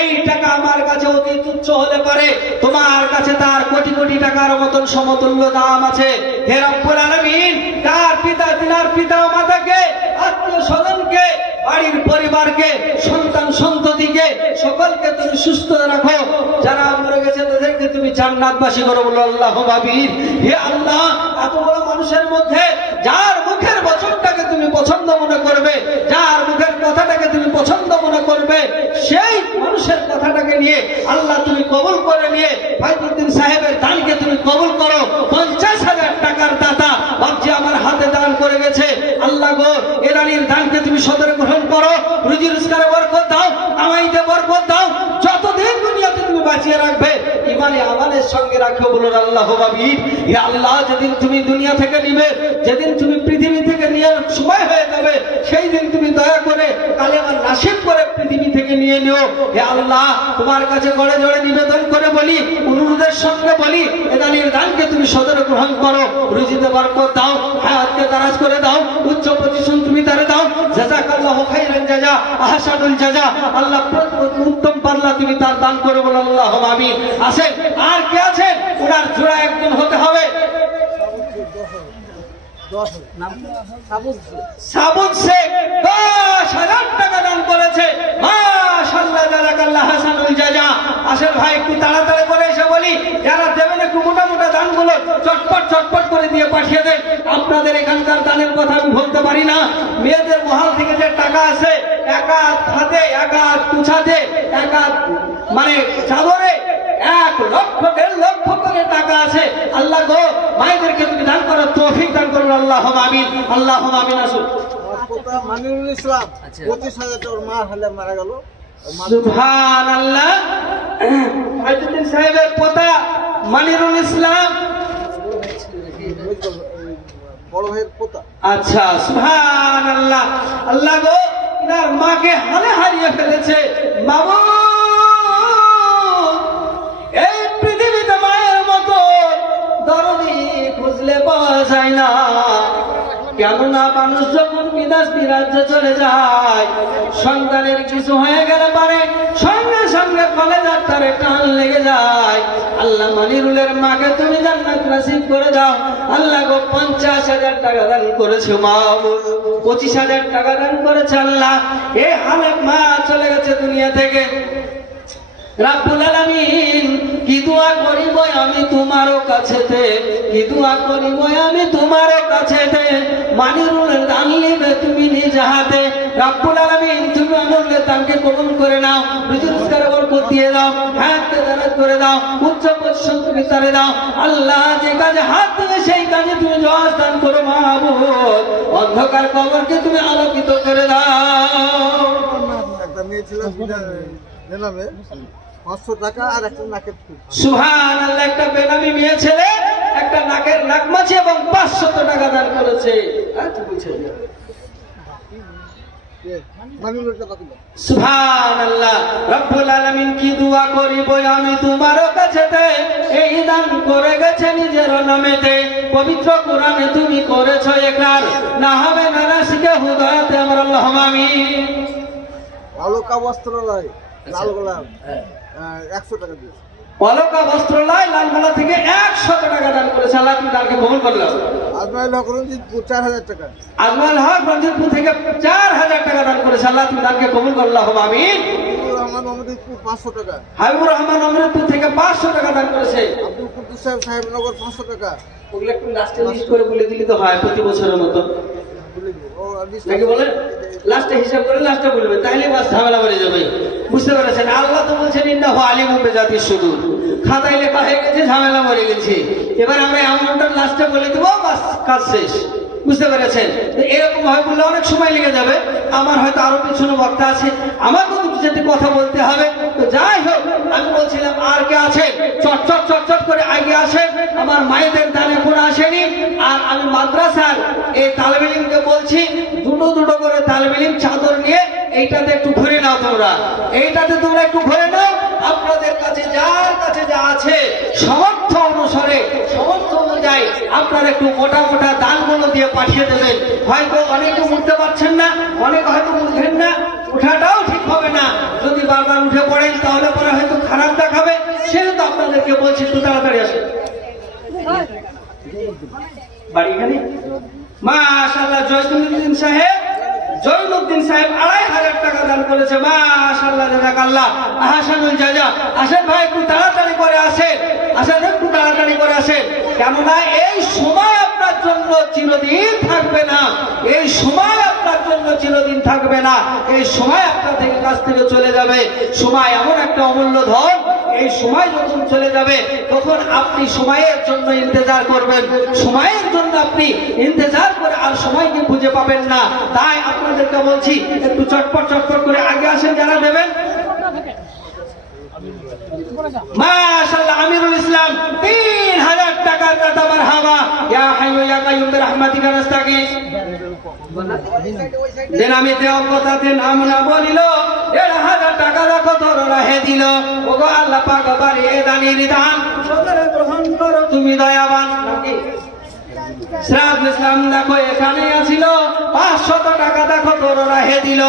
এই টাকা আমার কাছে অতি তুচ্ছ হলে পারে, তোমার কাছে তার কোটি কোটি টাকার মতন সমতুল্য দাম আছে। হে রব্বুল আলামিন, তার পিতা, তিনার পিতা মাতাকে, আত্মীয় স্বজনকে, বাড়ির পরিবারকে, সন্তান সন্ততিকে সকলকে তুমি সুস্থ রাখো। যারা মরে গেছে তাদেরকে তুমি জান্নাতবাসী করো, বলো আল্লাহুম্মা আমিন। হে আল্লাহ, এত বড় মানুষের মধ্যে যার মুখের বচনটাকে তুমি পছন্দ মনে করবে, যার মুখের কথাটাকে তুমি পছন্দ মনে করবে, সেই মানুষের কথাটাকে নিয়ে আল্লাহ তুমি কবুল করে নিয়ে ফয়জুদ্দিন সাহেবের দানকে তুমি কবুল করো। 50,000 টাকার দাতা বাপজি আমার হাতে দান করে গেছে। আল্লাহ গো, এ দানের দানকে তুমি সদরে গ্রহণ করো, রুজি রোজগারে বরকত দাও, কামাইতে বরকত দাও, যতদিন দুনিয়াতে তুমি বাঁচিয়ে রাখবে, ইমানে আমানের সঙ্গে রাখো, বলুন আল্লাহুম্মা আমিন। হে আল্লাহ, যেদিন তুমি দুনিয়া থেকে নিবে, যেদিন তুমি পৃথিবী থেকে নিয়ে সময় হয়ে যাবে, সেই দিন তুমি দয়া করে কালেমা নাসিব করে পৃথিবী থেকে নিয়ে নিও। হে আল্লাহ, তোমার কাছে গড়ে জড়ে নিবেদন করে বলি, অনুরোধের সঙ্গে বলি, এ দানের দানকে তুমি সদরে গ্রহণ করো, রুজিতে বরকত দাও, হায়াতকে দারাজ করে দাও, উচ্চ পজিশন তুমি তারে দাও। জাযাকাল্লাহু খাইরান জাযা, আহসানুল জাযা। আল্লাহ উত্তম পাল্লা তুমি তার দান করে, বলো আল্লাহুম্মা আমিন। আছেন আর কে আছেন? ওনার জোড়া একজন হতে হবে। সাবুদ শেখ 10,000 টাকা দান করেছে। মাশাআল্লাহ, জাযাকাল্লাহ হাসানুল জাযা। আসেন ভাই, একটু তাড়াতাড়ি করে এসে বলি, যারা দেবেন একটু মোটা মোটা দানগুলো চটপট চটপট করে দিয়ে পাঠিয়ে দেন। আপনাদের এখানকার দানের কথা আমি বলতে পারি না। মেয়েদের মহল থেকে যে টাকা আছে, একাত হাতে, একাত কুছাতে, একাত মানে চাদরে 1 লক্ষ 1.5 লক্ষ করে টাকা আছে। আল্লাহ গো, মায়েদেরকে তুমি দান করো, তৌফিক দান করো, আল্লাহুম্মা আমিন, আল্লাহুম্মা আমিন। আসুন। মানিরুল ইসলাম 25,000 টাকার মা হালে মারা গেল। সুবহানাল্লাহ। ফয়জুদ্দিন সাহেবের পোতা মানিরুল ইসলাম, বড় ভাইয়ের পোতা। আচ্ছা, সুবহানাল্লাহ। আল্লাহ গো, তার মাকে হালে হারিয়ে ফেলেছে। বাবা যায় না। কেননা মানুষ যখন বিদেশ বিরাজ্যে চলে যায়, সন্তানের কিছু হয়ে গেলে পারে সঙ্গে সঙ্গে কলেজার তারে টান লেগে যায়। আল্লাহ মানিরুলের মাকে তুমি জান্নাত নসিব করে দাও। আল্লাহ গো 50,000 টাকা দান করেছে মাহবুব, 25,000 টাকা দান করেছে আল্লাহ। এই হালে মা চলে গেছে দুনিয়া থেকে। রাব্বুল আলামিন কি দোয়া করিব আমি তোমারও কাছেতে, কি দোয়া করিব আমি তোমারও কাছেতে, মানিরুলের দান নিবে তুমি নিজ হাতে। রাব্বুল আলামিন তুমি অমূল্য দানকে কবুল করে নাও, রুজি রোজগারে বরকত দিয়ে দাও, হায়াতে দারাজ করে দাও, উচ্চ পজিশন তুমি তারে দাও। আল্লাহ যে কাজে হাত দেবে সেই কাজে তুমি জবাব দান করো মাহবুব। অন্ধকার কবরকে তুমি আলোকিত করে দাও। একটা মেয়ে ছিল জানাবে 500 টাকা আর একটা নাকের ফুল। সুবহানাল্লাহ, একটা বেনামি মেয়ে ছেলে একটা নাকের নাকমাছি এবং 500 টাকা দান করেছে। কি বলছে? মানিরুলের টাকা দিল। সুবহানাল্লাহ, রব্বুল আলামিন কি দোয়া করিব আমি তোমার কাছেতে, এই দান করে গেছে নিজের নামেতে। পবিত্র কোরআনে তুমি করেছো একরার, না হবে না রাশিকে হুদায়াতে আমার আল্লাহুম্মা আমিন। আলোকা বস্ত্র নয়, লাল গোলাপ 100 টাকা দিয়েছে। অলকা বস্ত্রালয় লালগোলা থেকে 100 টাকা দান করেছে। আল্লাহ তুমি দানকে কবুল করে দাও। আজমাইল হক রঞ্জিতপুর 4000 টাকা। আজমাইল হক রঞ্জিতপুর থেকে 4000 টাকা দান করেছে। আল্লাহ তুমি দানকে কবুল করে দাও। আমিন। হাবিবুর রহমান মোহাম্মদপুর 500 টাকা। হাবিবুর রহমান অমৃতপুর থেকে 500 টাকা দান করেছে। আব্দুল কুদ্দুস সাহেব সাহেবনগর 500 টাকা। ওগুলো একটু লাস্টে লিস্ট করে বলে দিলি তো হয় প্রতি বছরের মতো, বলে দিব। ও নাকি বলেন? লাস্টে হিসাব করে লাস্টে বলবে, তাইলে বাস ঝামেলা বেড়ে যাবে। বুঝতে পেরেছেন? আল্লাহ তো বলছেন ইন্নাহু আলিমুম বিজাতিস সুদূর। খাতায় লেখা হয়ে গেছে, ঝামেলা মরে গেছে। এবার আমরা অ্যামাউন্টটা লাস্টে বলে দেবো, বাস কাজ শেষ। বুঝতে পেরেছেন? এরকম হয় বললে অনেক সময় লেগে যাবে। আমার হয়তো আরো পিছনে বক্তা আছে, আমাকে তো কিছু কথা বলতে হবে। তো যাই হোক, আমি বলছিলাম আর কে আছেন চটচট চটচট করে আগে আসেন। আমার মায়েদের দানে কোনো আসেনি। আর আমি মাদ্রাসার এই তালেব ইলমকে বলছি, দুটো দুটো করে তালেব ইলম চাদর নিয়ে এইটাতে একটু ঘুরে নাও তোমরা, এইটাতে তোমরা একটু ঘুরে নাও। আপনাদের কাছে যার কাছে যা আছে সমর্থ অনুসারে সমর্থ অনুযায়ী আপনারা একটু মোটা মোটা দানগুলো দিয়ে পাঠিয়ে দেবেন। হয়তো অনেকে উঠতে পারছেন না, অনেকে হয়তো উঠবেন না, উঠাটাও ঠিক হবে না। যদি বারবার উঠে পড়েন তাহলে পরে হয়তো খারাপ দেখাবে। সেহেতু আপনাদেরকে বলছি একটু তাড়াতাড়ি আসেন। বাড়ি এখানে মাশাআল্লাহ জয়নুদ্দিন সাহেব 2,500 টাকা দান করেছে। মাশাআল্লাহ, জাযাকাল্লাহ আহসানুল জাযা। আসেন ভাই, একটু তাড়াতাড়ি করে আসেন, আসেন একটু তাড়াতাড়ি করে আসেন। কেননা এই সময় আপনার জন্য চিরদিন থাকবে না, এই সময় আপনার জন্য চিরদিন থাকবে না। এই সময় আপনার কাছ থেকে চলে যাবে। সময় এমন একটা অমূল্য ধন, এই সময় যখন চলে যাবে তখন আপনি সময়ের জন্য ইন্তজার করবেন। সময়ের জন্য আপনি ইন্তজার করে আর সময়কে খুঁজে পাবেন না। তাই আপনাদেরকে বলছি একটু চটপট চটপট করে আগে আসেন যারা দেবেন। মাশাআল্লাহ, আমিরুল ইসলাম 3000 টাকা দাতা। মারহাবা, ইয়া হাইয়ু ইয়া কাইয়ুম বিরহমাতিকা নাস্তাগীস। দেন আমি দেও কথাতে নাম না বলিল, 1,500 টাকা দেখো তোর রাহে দিল। ওগো আল্লাহ পাক বাড়ি দানির দান সদরে গ্রহণ করো তুমি দয়াবান। সিরাজুল ইসলাম দেখো এখানে আছিল, 500 টাকা দেখো তোর রাহে দিল।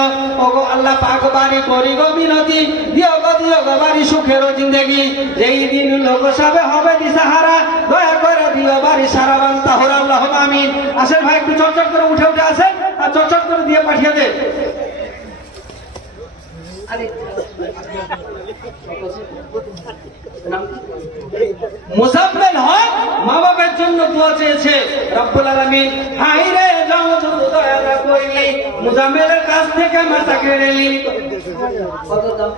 ওগো আল্লাহ পাক বাড়ি করি গো মিনতি, দিও গো বাড়ি সুখের জিন্দেগি। যেই দিন লোক সবে হবে দিশাহারা, দয়া করে দিও বাড়ি সারা বান তাহরা আল্লাহুম্মা আমিন। আসেন ভাই, একটু চটচট করে উঠে উঠে আসেন আর চটচট করে দিয়ে পাঠিয়ে দেন। মুজাম্মেল হক মা বাবার জন্য দোয়া চেয়েছে। রব্বুল আলামিন হাই রে যাও যত দয়া না করলি, মুজাম্মেলের কাছ থেকে মাথা কেড়ে নিলি। কত দাম?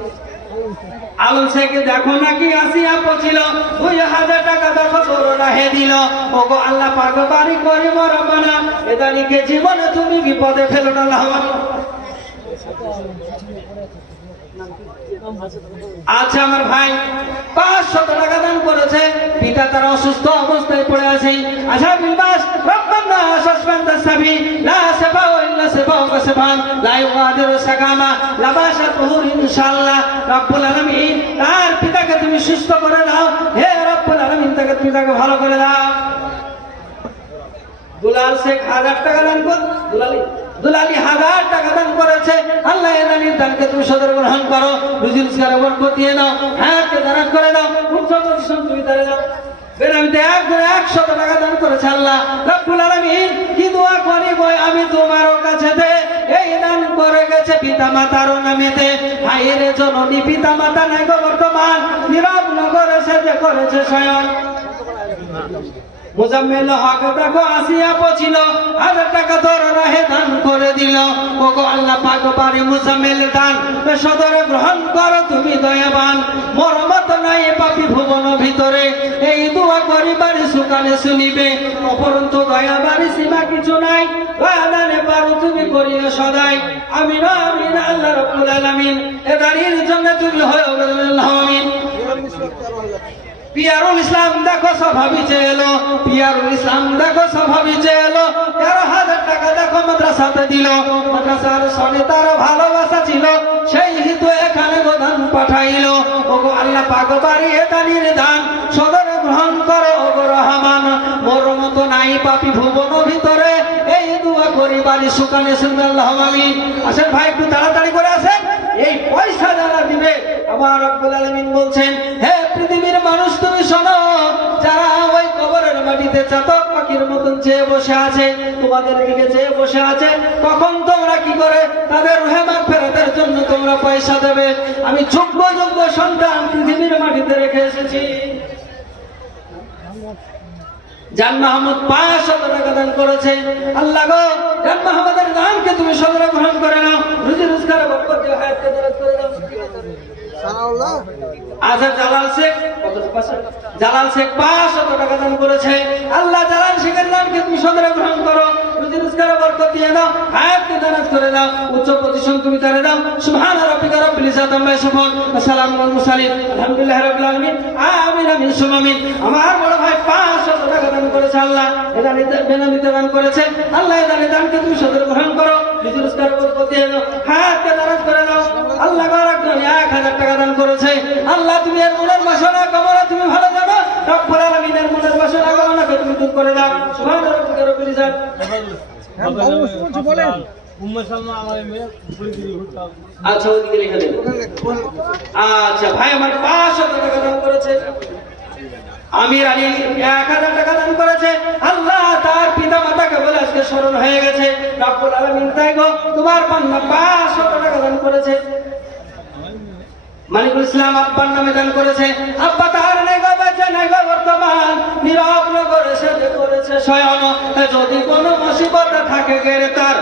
আলম শেখ দেখো নাকি আসিয়া পছিল, 2,000 টাকা দেখো তোর রাহে দিল। ওগো আল্লাহ পাক বাড়ি করে মরবানা, এদানিকে জীবনে তুমি বিপদে ফেলো না। আল্লাহ আচ্ছা, আমার ভাই 500 টাকা দান করেছে। পিতা তার অসুস্থ অবস্থায় পড়ে আছে। আচ্ছা বিলবাস রব্বানা সাসবান্দাস সাবি লা সাফা ইল্লা সাফা কাসবান লা ইউগাদিরু সাকামা লা বাশাতুহু ইনশাআল্লাহ। রব্বুল আলামিন তার পিতাকে তুমি সুস্থ করে দাও। হে রব্বুল আলামিন, তাকে পিতাকে ভালো করে দাও। দুলাল শেখ 1000 টাকা দান করে, দুলালি 1000 টাকা দান করেছে। আল্লাহ এ দানির দানকে তুমি সদর গ্রহণ করো, রুজি রোজগারে বরকত দিয়ে দাও, হায়াতকে দারাজ করে দাও, উচ্চ পজিশন তুমি তারে দাও। বেনামিতে 100 টাকা দান করেছে। আল্লাহ রব্বুল আলামিন কি দোয়া করি গো আমি তোমার কাছেতে, এই দান করে গেছে পিতা মাতারও নামেতে। ভাইয়ের জননী পিতা মাতা নাই গো বর্তমান, নীরব নগরে সেজে করেছে শয়ন। মুজাম্মেল হক দেখো আসিয়া পছিল, 1000 টাকা তোর রাহে দান করে দিল। ওগো আল্লাহ পাক পারি মুজাম্মেল দান সদরে গ্রহণ করো তুমি দয়াবান। মরমত নাই পাপী ভুবন ভিতরে, এই দোয়া করিবারি সুকানে শুনিবে। অপরন্ত দয়াবারি সীমা কিছু নাই, দয়াদানে পারো তুমি করিও সদাই। আমিন আমিন আল্লাহ রাব্বুল আলামিন এ দাঁড়ির জন্য তুমি হয় আল্লাহু আমিন। পিয়ারুল ইসলাম দেখো স্বভাবিচে এলো, পিয়ারুল ইসলাম দেখো স্বভাবিচে এলো। 13,000 টাকা দেখো মাদ্রাসাতে দিল, মাদ্রাসার সনে তার ভালোবাসা ছিল, সেই হিতু এখানে গোদান পাঠাইলো। ওগো আল্লাহ পাক বাড়ি এ দানির দান সদরে গ্রহণ করো ওগো রহমান। মোর মতো নাই পাপী ভুবন ভিতরে, এই দোয়া করি বাড়ি সুকানে শুনবে আল্লাহু আমিন। আসেন ভাই একটু তাড়াতাড়ি করে আসেন। এই পয়সা যারা দিবে আমার রব্বুল আলামিন বলছেন, হে পৃথিবীর মানুষ তুমি শোনো, যারা ওই কবরের মাটিতে চাতক পাখির মতন চেয়ে বসে আছে, তোমাদের দিকে চেয়ে বসে আছে, কখন তোমরা কি করে তাদের রুহে মাগফিরাতের জন্য তোমরা পয়সা দেবে। আমি যোগ্য যোগ্য সন্তান পৃথিবীর মাটিতে রেখে এসেছি। জান মাহমুদ 500 টাকা দান করেছে। আল্লাহ গো জান মাহমুদের দানকে তুমি সদরে গ্রহণ করে নাও, রুজি রোজগারে বরকত দিও, হায়াতকে দারাজ করে দাও। সানাউল্লাহ আচ্ছা জালাল শেখ জালাল শেখ 500 টাকা দান করেছে। আল্লাহ জালাল শেখের দানকে তুমি সদরে গ্রহণ করো, রুজি রোজগারে বরকত দিয়ে দাও, হায়াতকে দারাজ করে দাও, উচ্চ পজিশন তুমি তারে দাও। সুবহান রাব্বিকা রাব্বিল ইজ্জাতি আম্মা ইয়াসিফুন ওয়া সালামুন আলাল মুরসালিন আলহামদুলিল্লাহি রাব্বিল আলামিন। আমিন আমিন সুম্মা আমিন। আমার বড় ভাই 500 টাকা দান করেছে। আল্লাহ এটা বেনামিতে দান করেছে। আল্লাহ এটা দানকে তুমি সদরে গ্রহণ করো, রুজি রোজগারে বরকত দিয়ে দাও, হায়াতকে দারাজ করে দাও। আল্লাহ একজন 1000 টাকা দান করেছে। আল্লাহ তুমি এর মনের বাসনা কামনা তুমি ভালো জানো, রব্বুল আলামিনের মনের বাসনা কামনাকে তুমি দূর করে দাও। সুবহান রাব্বিকা রাব্বিল ইজ্জাতি বলেন। আচ্ছা ওদিকে লিখে দেন। আচ্ছা ভাই আমার 500 টাকা দান করেছে। আমির আলী 1000 টাকা দান করেছে। আল্লাহ তার পিতা মাতাকে বলে আজকে স্মরণ হয়ে গেছে, রব্বুল আলামিন তাই গো তোমার বান্দা 500 টাকা দান করেছে। মালিকুল ইসলাম আব্বার নামে দান করেছে। আব্বা তার নেই গো বেঁচে নেই গো বর্তমান, নীরব নগরে সেজে করেছে শয়ন। যদি কোনো মুসিবতে থাকে গ্রেফতার,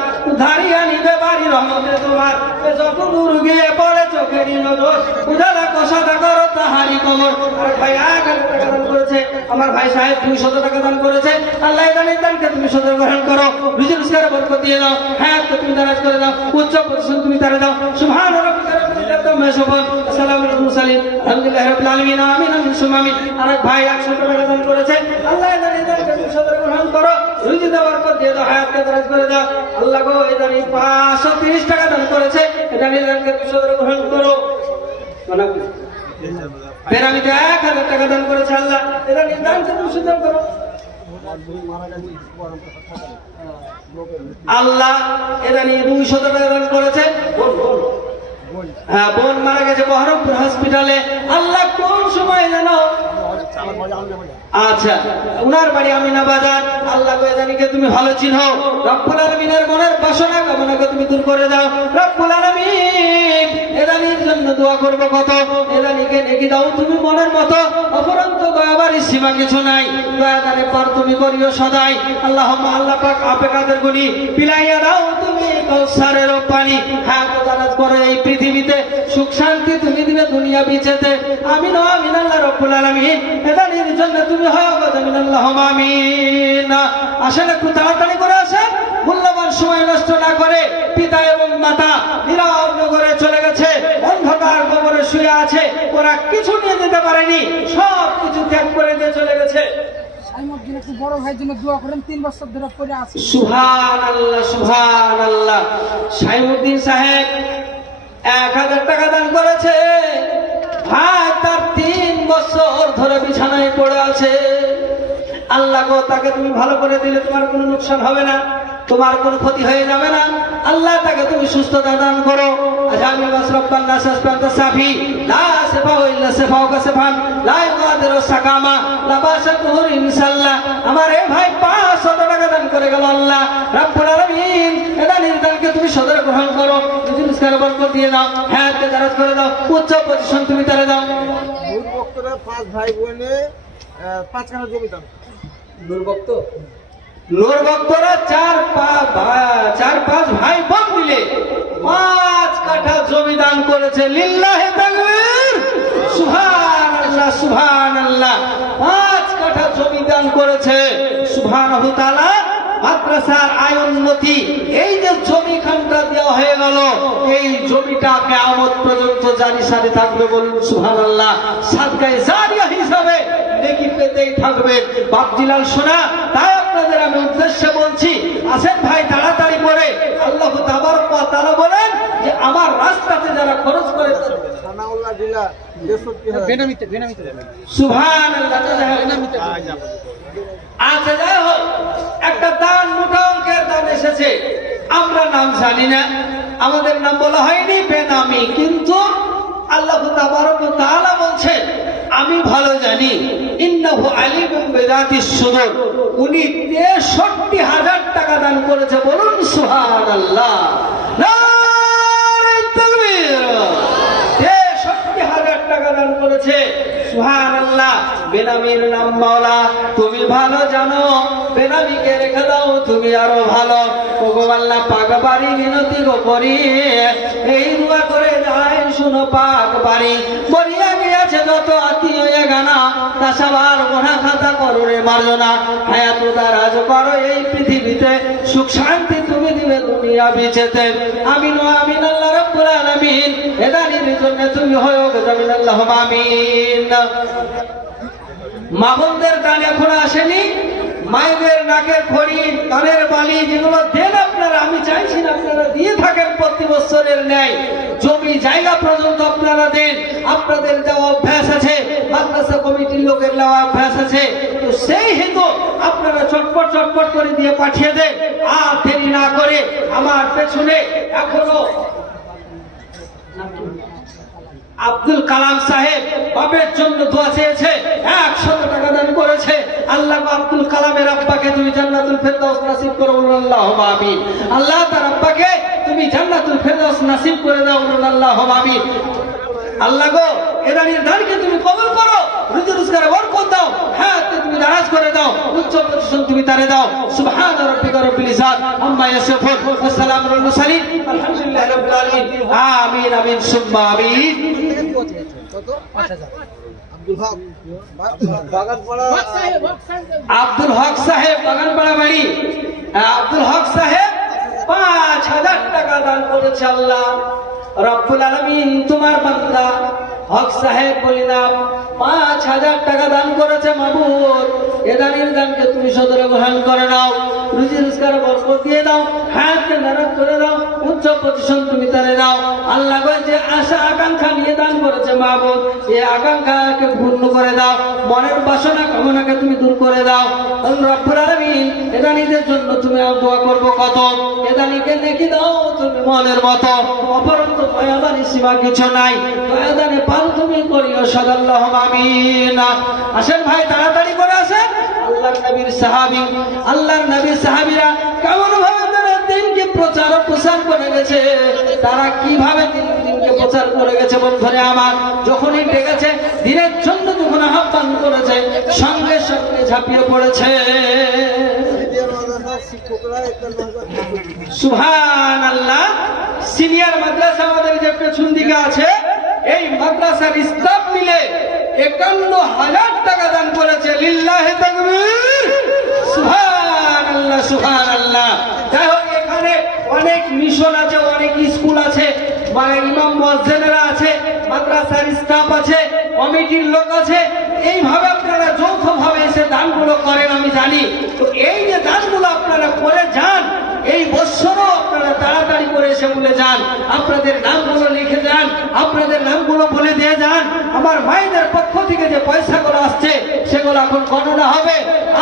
ধারিয়া নিবে বাড়ি রহমতে তোমার। যখন দূর গিয়ে পড়ে চোখেরই নজর, উজালা কষাটা করো তাহারি কবর। আর ভাই 1000 টাকা দান করেছে। আমার ভাই সাহেব 200 টাকা দান করেছে। আল্লাহ দানের দানকে তুমি সদর গ্রহণ করো, রুজি রোজগারে বরকত দিয়ে দাও, হায়াতকে তুমি দারাজ করে দাও, উচ্চ পজিশন তুমি তারে দাও। সুবহান রাব্বিকা রাব্বিল ইজ্জাতি আম্মা ইয়াসিফুন ওয়া সালামুন আলাল মুরসালিন আলহামদুলিল্লাহি রাব্বিল আলামিন। আমিন আমিন সুম্মা আমিন। আর ভাই 100 টাকা দান করেছে। আল্লাহ দানের দানকে তুমি সদর গ্রহণ করো, রুজিতে বরকত দিয়ে দাও, হায়াতকে দারাজ করে দাও। আল্লাহ গো এই দানি 530 টাকা দান করেছে। এটা দানকে তুমি সদর গ্রহণ করো। বেনামিতে 1000 টাকা দান করেছে। আল্লাহ এটা দানকে তুমি সদর করো। আল্লাহ এটা নিয়ে 200 টাকা দান করেছে। হ্যাঁ বোন মারা গেছে বহরমপুর হসপিটালে। আল্লাহ কোন সময় জানো? আচ্ছা উনার বাড়ি আমিনাবাজার। আল্লাহ জানিকে তুমি ভালো চিনো, রব্বুল আলামিনের মনের বাসনা কামনাকে তুমি দূর করে দাও। রব্বুল আলামিন এদানির জন্য দোয়া করবো কত, এদানিকে নেকি দাও তুমি মনের মতো, অপরন্ত দয়াবারির সীমা কিছু নাই। দয়াদারে পর তুমি করিও সদাই। আল্লাহুম্মা আল্লাহ পাক আপে কাদের গুনি পিলাইয়া দাও তুমি কাউসারের পানি। হ্যাঁ দারাজ করে এই পৃথিবীতে সুখ শান্তি তুমি দিবে দুনিয়া বিচেতে। আমিন আমিন আল্লাহ রব্বুল আলামিন এদানির জন্য তুমি হয় আমিন আল্লাহুম্মা আমিন। আসেন একটু তাড়াতাড়ি করে আসেন, মূল্যবান সময় নষ্ট না করে। পিতা এবং মাতা নীরব নগরে চলে গেছে, অন্ধকার কবরে শুয়ে আছে। ওরা কিছু নিয়ে যেতে পারেনি, সব কিছু ত্যাগ করে দিয়ে চলে গেছে। বড় ভাইয়ের জন্য দোয়া করেন, 3 বছর ধরে পড়ে আছে। সুবহানাল্লাহ সুবহানাল্লাহ। সাইমুদ্দিন সাহেব 1000 টাকা দান করেছে। ভাই তার 3 বছর ধরে বিছানায় পড়ে আছে। আল্লাহ গো তাকে তুমি ভালো করে দিলে তোমার কোনো লোকসান হবে না, তোমার কোনো ক্ষতি হয়ে যাবে না। আল্লাহ তাকে তুমি সুস্থতা দান করো। আজামি মাসরাব্বান নাস আসবান্তা সাফি লা সিফাউ ইল্লা সিফাউকা সিফান লা ইকাদিরু সাকামা লা বাসাতুহু ইনশাআল্লাহ। আমার এই ভাই 500 টাকা দান করে গেল আল্লাহ রাব্বুল আলামিন। এটা নির্দানকে তুমি সদর গ্রহণ করো, রিজকার বরকত দিয়ে দাও, হায়াতকে দারাজ করে দাও, উচ্চ পজিশন তুমি তারে দাও। নূর বক্তরা 5 ভাই বোনে 5 কাঠা জমি দান। নূর ভক্তরা 4-5 ভাই বোন মিলে 5 কাঠা জমি দান করেছে। লিল্লাহি তাকবীর, সুবহানাল্লাহ সুবহানাল্লাহ। 5 কাঠা জমি দান করেছে। সুবহানাহু তাআলা। মাদ্রাসার আয় উন্নতি, এই যে জমিখানটা দেওয়া হয়ে গেল, এই জমিটা কিয়ামত পর্যন্ত জারি সারি থাকবে। বলুন সুবহানাল্লাহ। সাদকায়ে জারিয়া হিসাবে নেকি পেতেই থাকবে। বাপজিলাল সোনা, তাই আপনাদের আমি উদ্দেশ্যে বলছি, আসেন ভাই তাড়াতাড়ি করে। আল্লাহ তাবারক ওয়া তাআলা বলেন যে আমার রাস্তাতে যারা খরচ করে, সানাউল্লাহ জিলা 63,000 সুবহানাল্লাহ। আচ্ছা যাই হোক, একটা দান মোটা অঙ্কের দান এসেছে, আমরা নাম জানি না, আমাদের নাম বলা হয়নি, বেনামি। কিন্তু আল্লাহ তাবারক ওয়া তাআলা বলছে আমি ভালো জানি, ইন্নাহু আলিমুম বিযাতিস সুদূর। উনি 63,000 টাকা দান করেছে। বলুন সুবহানাল্লাহ, নারে তাকবীর। 63,000 টাকা দান করেছে। সুবহানাল্লাহ। বেনামির নাম মাওলা, তুমি ভালো জানো, বেনামিকে রেখে দাও তুমি আরো ভালো। ওগো আল্লাহ পাক বাড়ি মিনতি গো করি, এই দোয়া করে যায় শুনো পাক বাড়ি। মরিয়া গিয়েছে যত আত্মীয় গানা, তা সবার গোনা খাতা করো রে মার্জনা। হায়াত দারাজ করো এই পৃথিবীতে, সুখ শান্তি তুমি দিবে দুনিয়া বিচেতে। আমিন ওয়া আমিন আল্লাহ রাব্বুল আলামিন। এদানির জন্য তুমি হয়ো জামিন আল্লাহুম্মা আমিন। মা বোনদের দান এখন আসেনি, মায়েদের নাকের খড়ি, কানের বালি যেগুলো দেন আপনারা, আমি চাইছি না আপনারা দিয়ে থাকেন প্রতি বছরের ন্যায়। জমি জায়গা পর্যন্ত আপনারা দেন। আপনাদের দেওয়া অভ্যাস আছে, মাদ্রাসা কমিটির লোকের দেওয়া অভ্যাস আছে, তো সেই হেতু আপনারা চটপট চটপট করে দিয়ে পাঠিয়ে দেন। আর দেরি না করে আমার পেছনে এখনো আব্দুল কালাম সাহেব বাপের জন্য দোয়া চেয়েছে, 100 টাকা দান করেছে। আল্লাহ আব্দুল কালামের আব্বাকে তুমি জান্নাতুল ফেরদাউস নসিব করো, বলুন আল্লাহুম্মা আমিন। আল্লাহ তার আব্বাকে তুমি জান্নাতুল ফেরদাউস নসিব করে দাও, বলুন আল্লাহুম্মা আমিন। আল্লাহ গো এদানির দানকে তুমি কবুল করো, রুজি রোজগারে বরকত দাও, হায়াতকে তুমি দারাজ করে দাও, উচ্চ পজিশন তুমি তারে দাও। সুবহান রাব্বিকা রাব্বিল ইজ্জাত আম্মা ইয়াসিফুন ওয়া সালামুল আলাল মুরসালিন আলহামদুলিল্লাহি রাব্বিল আলামিন। আমিন আমিন সুম্মা আমিন। কত? 5,000 আব্দুল হক বাগানপাড়া, আব্দুল হক সাহেব বাগানপাড়া বাড়ি। আব্দুল হক সাহেব 5,000 টাকা দান করেছে। আল্লাহ রাব্বুল আলামিন তোমার বান্দা হক সাহেব বলিলাম 5,000 টাকা দান করেছে। মাবুদ এদানির দানকে তুমি সদরে গ্রহণ করে নাও, রুজি রোজগার বরকত দিয়ে দাও, হায়াতকে দারাজ করে দাও, উচ্চ পজিশন তুমি তারে দাও। আল্লাহ গো যে আশা আকাঙ্ক্ষা নিয়ে দান করেছে মাবুদ, এই আকাঙ্ক্ষাকে পূর্ণ করে দাও, মনের বাসনা কামনাকে তুমি দূর করে দাও। রব্বুল আলামিন এদানিদের জন্য তুমি দোয়া করব কত, এদানিকে নেকি দাও তুমি মনের মতো, অপরন্ত দয়াদানি সীমা কিছু নাই, দয়াদানে পাল তুমি করিও সাল্লাল্লাহু আমিন। আসেন ভাই তাড়াতাড়ি করে আসেন। আল্লাহর নবীর সাহাবী, আল্লাহর নবীর সাহাবীরা কেমন ভাবে তারা দিনকে প্রচার ও প্রসার করে গেছে, তারা কিভাবে দিনকে প্রচার করে গেছে বন্ধুরা আমার। যখনই ডেকেছে দিনের জন্য, যখন আহ্বান করেছে সঙ্গে সঙ্গে ঝাঁপিয়ে পড়েছে। সুবহানাল্লাহ। সিনিয়র মাদ্রাসা আমাদের যে পেছন দিকে আছে, এই মাদ্রাসার স্টাফ মিলে 51,000 টাকা দান করেছে। লিল্লাহি তাকবীর, সুবহানাল্লাহ সুবহানাল্লাহ। যাই হোক, এখানে অনেক মিশন আছে, অনেক স্কুল আছে, মানে ইমাম মুয়াজ্জিনরা আছে, মাদ্রাসার স্টাফ আছে, কমিটির লোক আছে। এইভাবে আপনারা যৌথভাবে এসে দানগুলো করেন আমি জানি। তো এই যে দানগুলো আপনারা করে যান, এই বছরও আপনারা তাড়াতাড়ি করে এসে বলে যান, আপনাদের নামগুলো লিখে যান। আপনাদের নামগুলো বলে দিয়ে যান। আমার মায়েদের পক্ষ থেকে যে পয়সাগুলো আসছে সেগুলো এখন গণনা হবে,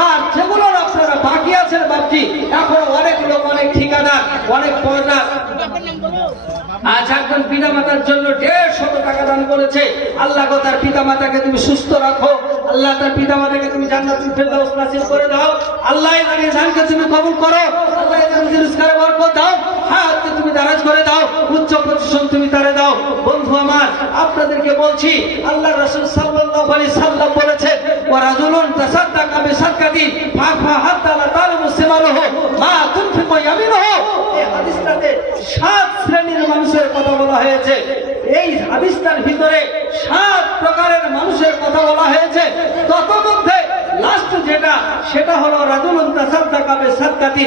আর যেগুলো আপনারা বাকি আছেন বাপজি, এখন অনেক লোক, অনেক ঠিকাদার, অনেক পর্দা আজ একজন পিতা মাতার জন্য 150 টাকা দান করেছে। আল্লাহ গো তার পিতা মাতাকে তুমি সুস্থ রাখো, আল্লাহ তার পিতা মাতাকে তুমি জান্নাতুল ফেরদাউস নসিব করে দাও, আল্লাহ এর ইনসানকে তুমি কবুল করো, আল্লাহ এর রিজকে বরকত দাও, হায়াতকে তুমি দারাজ করে দাও, উচ্চ পজিশন তুমি তারে দাও। বন্ধু আমার, আপনাদেরকে বলছি, আল্লাহ রাসূল সাল্লাল্লাহু আলাইহি সাল্লাম বলেছেন, ওয়া রাজুলুন তাসাদদাকা বিসাদকাতি ফাফা হাত্তা লা তালমু সিমালুহু মা তুনফিকু ইয়ামিনুহু। এই হাদিসটাতে 7 শ্রেণীর মানুষের কথা বলা হয়েছে। এই হাদিসটার ভিতরে 7 প্রকারের মানুষের কথা বলা হয়েছে। ততমধ্যে লাস্ট যেটা, সেটা হলো রাজুলুন তাসাদদাকা বিসাদকাতি।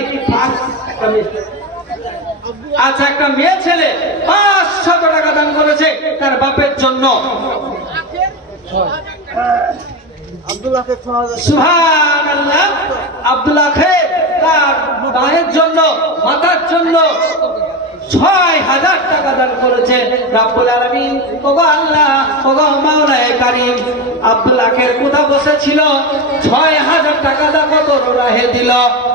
আচ্ছা, একটা মেয়ে ছেলে 500 টাকা দান করেছে তার বাপের জন্য। আব্দুল্লাহকে 6000 সুবহানাল্লাহ। আব্দুল্লাহ খের তার মায়ের জন্য, মাতার জন্য 6000 টাকা দান করেছে। রব্বুল আলামিন, ওগো আল্লাহ, ওগো মাওলায়ে কারীম, আব্দুল্লাহ খের কোথা বসেছিল, 6000 টাকা দা কত রাহে দিল।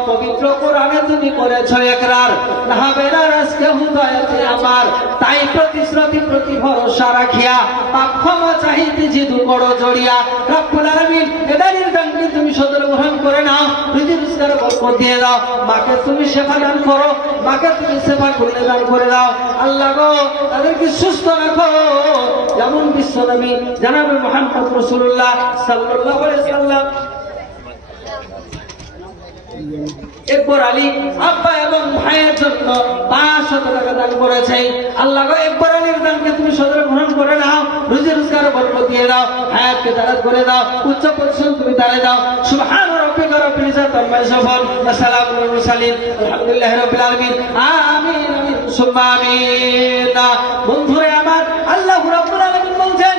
পবিত্র কোরআনে তুমি করেছো ইকরার, না বেরার আজকে হুদায়তে আমার, তাই প্রতিশ্রুতি প্রতি ভরসা রাখিয়া পাপ ক্ষমা চাহিতে জিদু করো জড়িয়া। রব্বুল আলামিন, এদানির দানকে তুমি সদর গ্রহণ করে নাও, রুজি রোজগার বরকত দিয়ে দাও। মাকে তুমি সেবা দান করো, মাকে তুমি সেবা করলে দান করে দাও। আল্লাহ গো তাদেরকে সুস্থ রাখো, যেমন বিশ্বনবী জনাবে মুহাম্মদ রাসূলুল্লাহ সাল্লাল্লাহু আলাইহি সাল্লাম একবার আলী আব্বা এবং ভাইয়ের জন্য 500 টাকা দান করেছে। আল্লাহ গো একবার আলীর দানকে তুমি সদর গ্রহণ করে নাও, রুজি রোজগার বরকত দিয়ে দাও, হায়াতকে দারাজ করে দাও, উচ্চ পজিশন তুমি তারে দাও। সুবহান রাব্বিকা রাব্বিল ইজ্জাতি আম্মা ইয়াসিফুন ওয়া সালামুন আলাল মুরসালিন আলহামদুলিল্লাহি রাব্বিল আলামিন। আমিন আমিন সুম্মা আমিন। বন্ধুরে আমার, আল্লাহ রাব্বুল আলামিন বলছেন,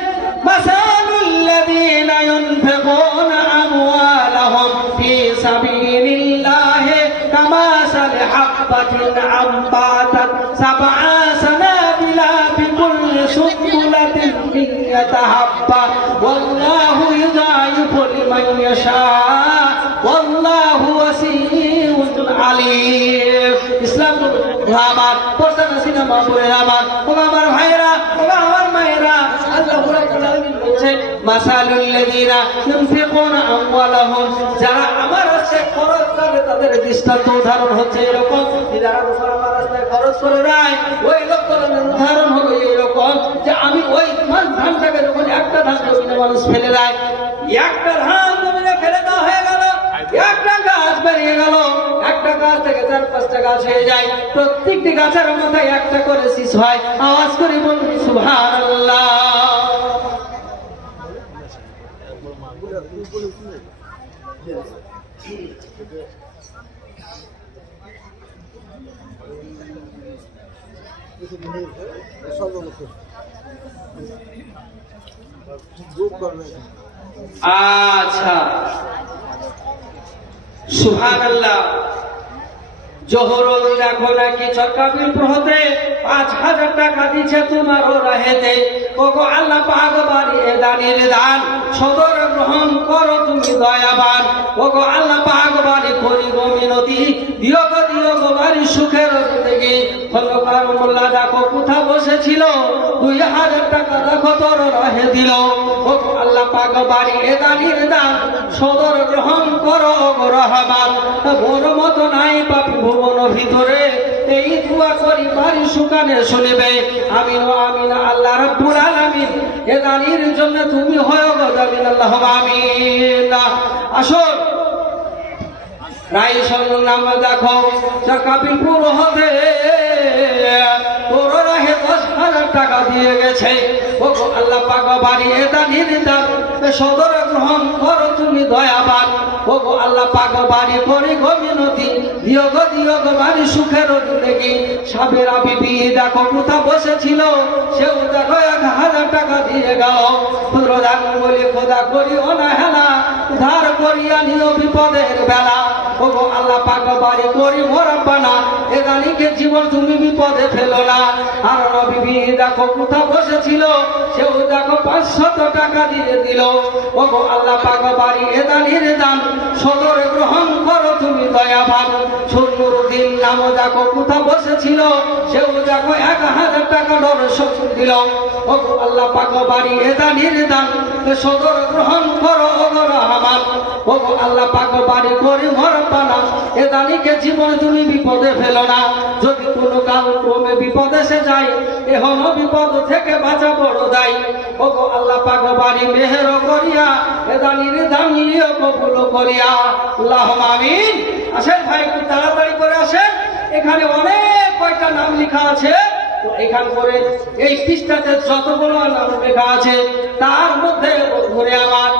মাসালুল্লাযীনা ইউনফিকুনা আমওয়ালাহুম ফি সাবিলিল্লাহি কামাসালি হাব্বাতিন আম্বাতাত সাবআ সানাবিলা বিকুল্লি সুবুলাতিন মিয়াতা হাব্বা ওয়াল্লাহু ইউযায়িফু লিমান ইয়াশা ওয়াল্লাহু ওয়াসিউন আলীম। ইসলাম আমার পর্দা নাসিনা মাপুরে আমার, ও আমার ভাইরা, ও আমার মায়েরা, আল্লাহ রাব্বুল আলামিন বলেন, মাসালুল্লাযীনা ইউনফিকুনা আমওয়ালাহুম, যারা আমার রাস্তায় খরচ করে তাদের দৃষ্টান্ত উদাহরণ হচ্ছে এরকম, যারা আমার রাস্তায় খরচ করে দেয় ওই লোকের উদাহরণ হলো এরকম, যে আমি ওই ধানটাকে যখন একটা ধান জমিনে মানুষ ফেলে দেয়, একটা ধান জমিনে ফেলে দেওয়া হয়ে গেল, একটা গাছ বেরিয়ে গেল, একটা গাছ থেকে 4-5টা গাছ হয়ে যায়, প্রত্যেকটি গাছের মাথায় একটা করে শীষ হয়। আওয়াজ করে বলুন সুবহানাল্লাহ। আচ্ছা, সুবহানাল্লাহ। জোহরুল দেখো নাকি চরকাবিল প্রহতে 5000 টাকা দিচ্ছে তোমারও রাহেতে। ওগো আল্লাহ পাক বাড়িয়ে দানির দান সদর গ্রহণ করো তুমি দয়াবান। ওগো আল্লাহ পাক বাড়ি করি গো মিনতি, দিও গো বাড়ি সুখের জিন্দেগি। খন্দকার মোল্লা দেখো কোথা বসেছিল, 2000 টাকা দেখো তোর রাহে দিল। ওগো আল্লাহ পাক বাড়িয়ে দানির দান সদর গ্রহণ করো গো রহমান। বড় মতো নাই পাপি ভুবন ভিতরে, এই দোয়া করি বাড়ি সুকানে শুনবে। আমিন ও আমিন। আল্লাহ রাব্বুল আলামিন এ দানির জন্য তুমি হয় গো জামিন, আল্লাহুম্মা আমিন। আসুন রাইসন নাম দেখো কাবিলপুর হতে তোর রাহে 10,000 টাকা দিয়ে গেছে। ও আল্লাহ পাক বাড়ি এ দানির দান সদর গ্রহণ করো তুমি দয়াবান। ও আল্লাহ পাক বাড়ি করি গো মিনতি, দিও গো বাড়ি সুখের জিন্দেগি। সাবেরা বিবি দেখো কোথা বসেছিল, সেও দেখো 1000 টাকা দিয়ে গেল। প্রধান বলে খোদা করি ও না হেলা, ধার করিয়া নিও বিপদের বেলা। ও আল্লাহ পাক বাড়ি করি মোরাব্বানা এ দানিকে জীবন তুমি বিপদে ফেলো না। আর নবী দেখো কোথা বসেছিল, সেও দেখো 500 টাকা দিয়ে দিল। ও গো আল্লাহ পাক বাড়ি এ দানির দান সদর গ্রহণ করো তুমি দয়াবান। সুন্নুরুদ্দিন নামও দেখো কোথা বসেছিল, সেও দেখো 1000 টাকা ডোনেশন দিল। ও গো আল্লাহ পাক বাড়ি এ দানির দান সদর গ্রহণ করো ও গো রহমান। ও গো আল্লাহ পাক বাড়ি করি মোরাব্বানা এ দানিকে জীবন তুমি বিপদে ফেলো না। যদি কোনো কাল ক্রমে বিপদ এসে যায়, এখন বিপদ থেকে বাঁচা বড় দায়। ও গো আল্লাহ পাক বাড়ি মেহের করিয়া এ দানির দানিও কবুল করিয়া। আল্লাহুম্মা আমিন। আসেন ভাই একটু তাড়াতাড়ি করে আসেন, এখানে অনেক কয়টা নাম লেখা আছে। তো এখান করে এই পৃষ্ঠাতে যতগুলো নাম লেখা আছে তার মধ্যে ঘুরে আমার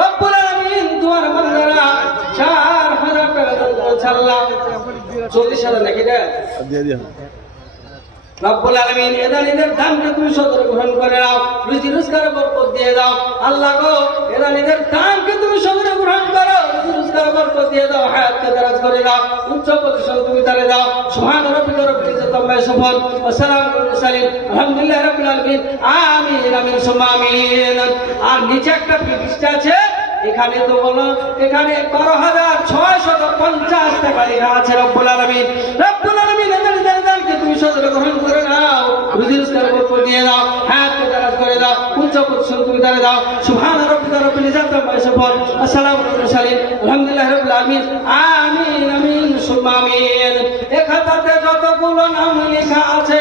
রব্বুল আলামিন তোমার বান্দারা 4000 টাকা দান করেছে আল্লাহ। 40,000 নাকি না? রব্বুল আলামিন এদানিদের দানকে তুমি সদর গ্রহণ করে নাও, রুজি রোজগারে বরকত দিয়ে দাও। আল্লাহ গো এদানিদের দানকে তুমি সদর গ্রহণ করো, রুজি রোজগারে বরকত দিয়ে দাও, হায়াতকে দারাজ করে দাও, উচ্চ প্রতিষ্ঠান তুমি তারে দাও। সুবহান রাব্বিকা রাব্বিল ইজ্জাতি আম্মা ইয়াসিফুন ওয়া সালামুন আলাল মুরসালিন আলহামদুলিল্লাহি রাব্বিল আলামিন। আমিন আমিন সুম্মা আমিন। আর নিচে একটা পৃষ্ঠা আছে, এখানে তো বলো এখানে 12,650 টাকা লেখা আছে। রব্বুল আলামিন রব্বুল আলামিন এদানিদের দানকে তুমি সদর গ্রহণ করে নাও, রুজি রোজগার বরকত দিয়ে দাও, হায়াতকে দারাজ করে দাও, উচ্চ প্রতিষ্ঠান তুমি তারে দাও। সুবহান রাব্বিকা রাব্বিল ইজ্জাতি আম্মা ইয়াসিফুন ওয়া সালামুন আলাল মুরসালিন আলহামদুলিল্লাহি রাব্বিল আলামিন। আমিন আমিন সুম্মা আমিন। এই খাতাতে যতগুলো নাম লেখা আছে,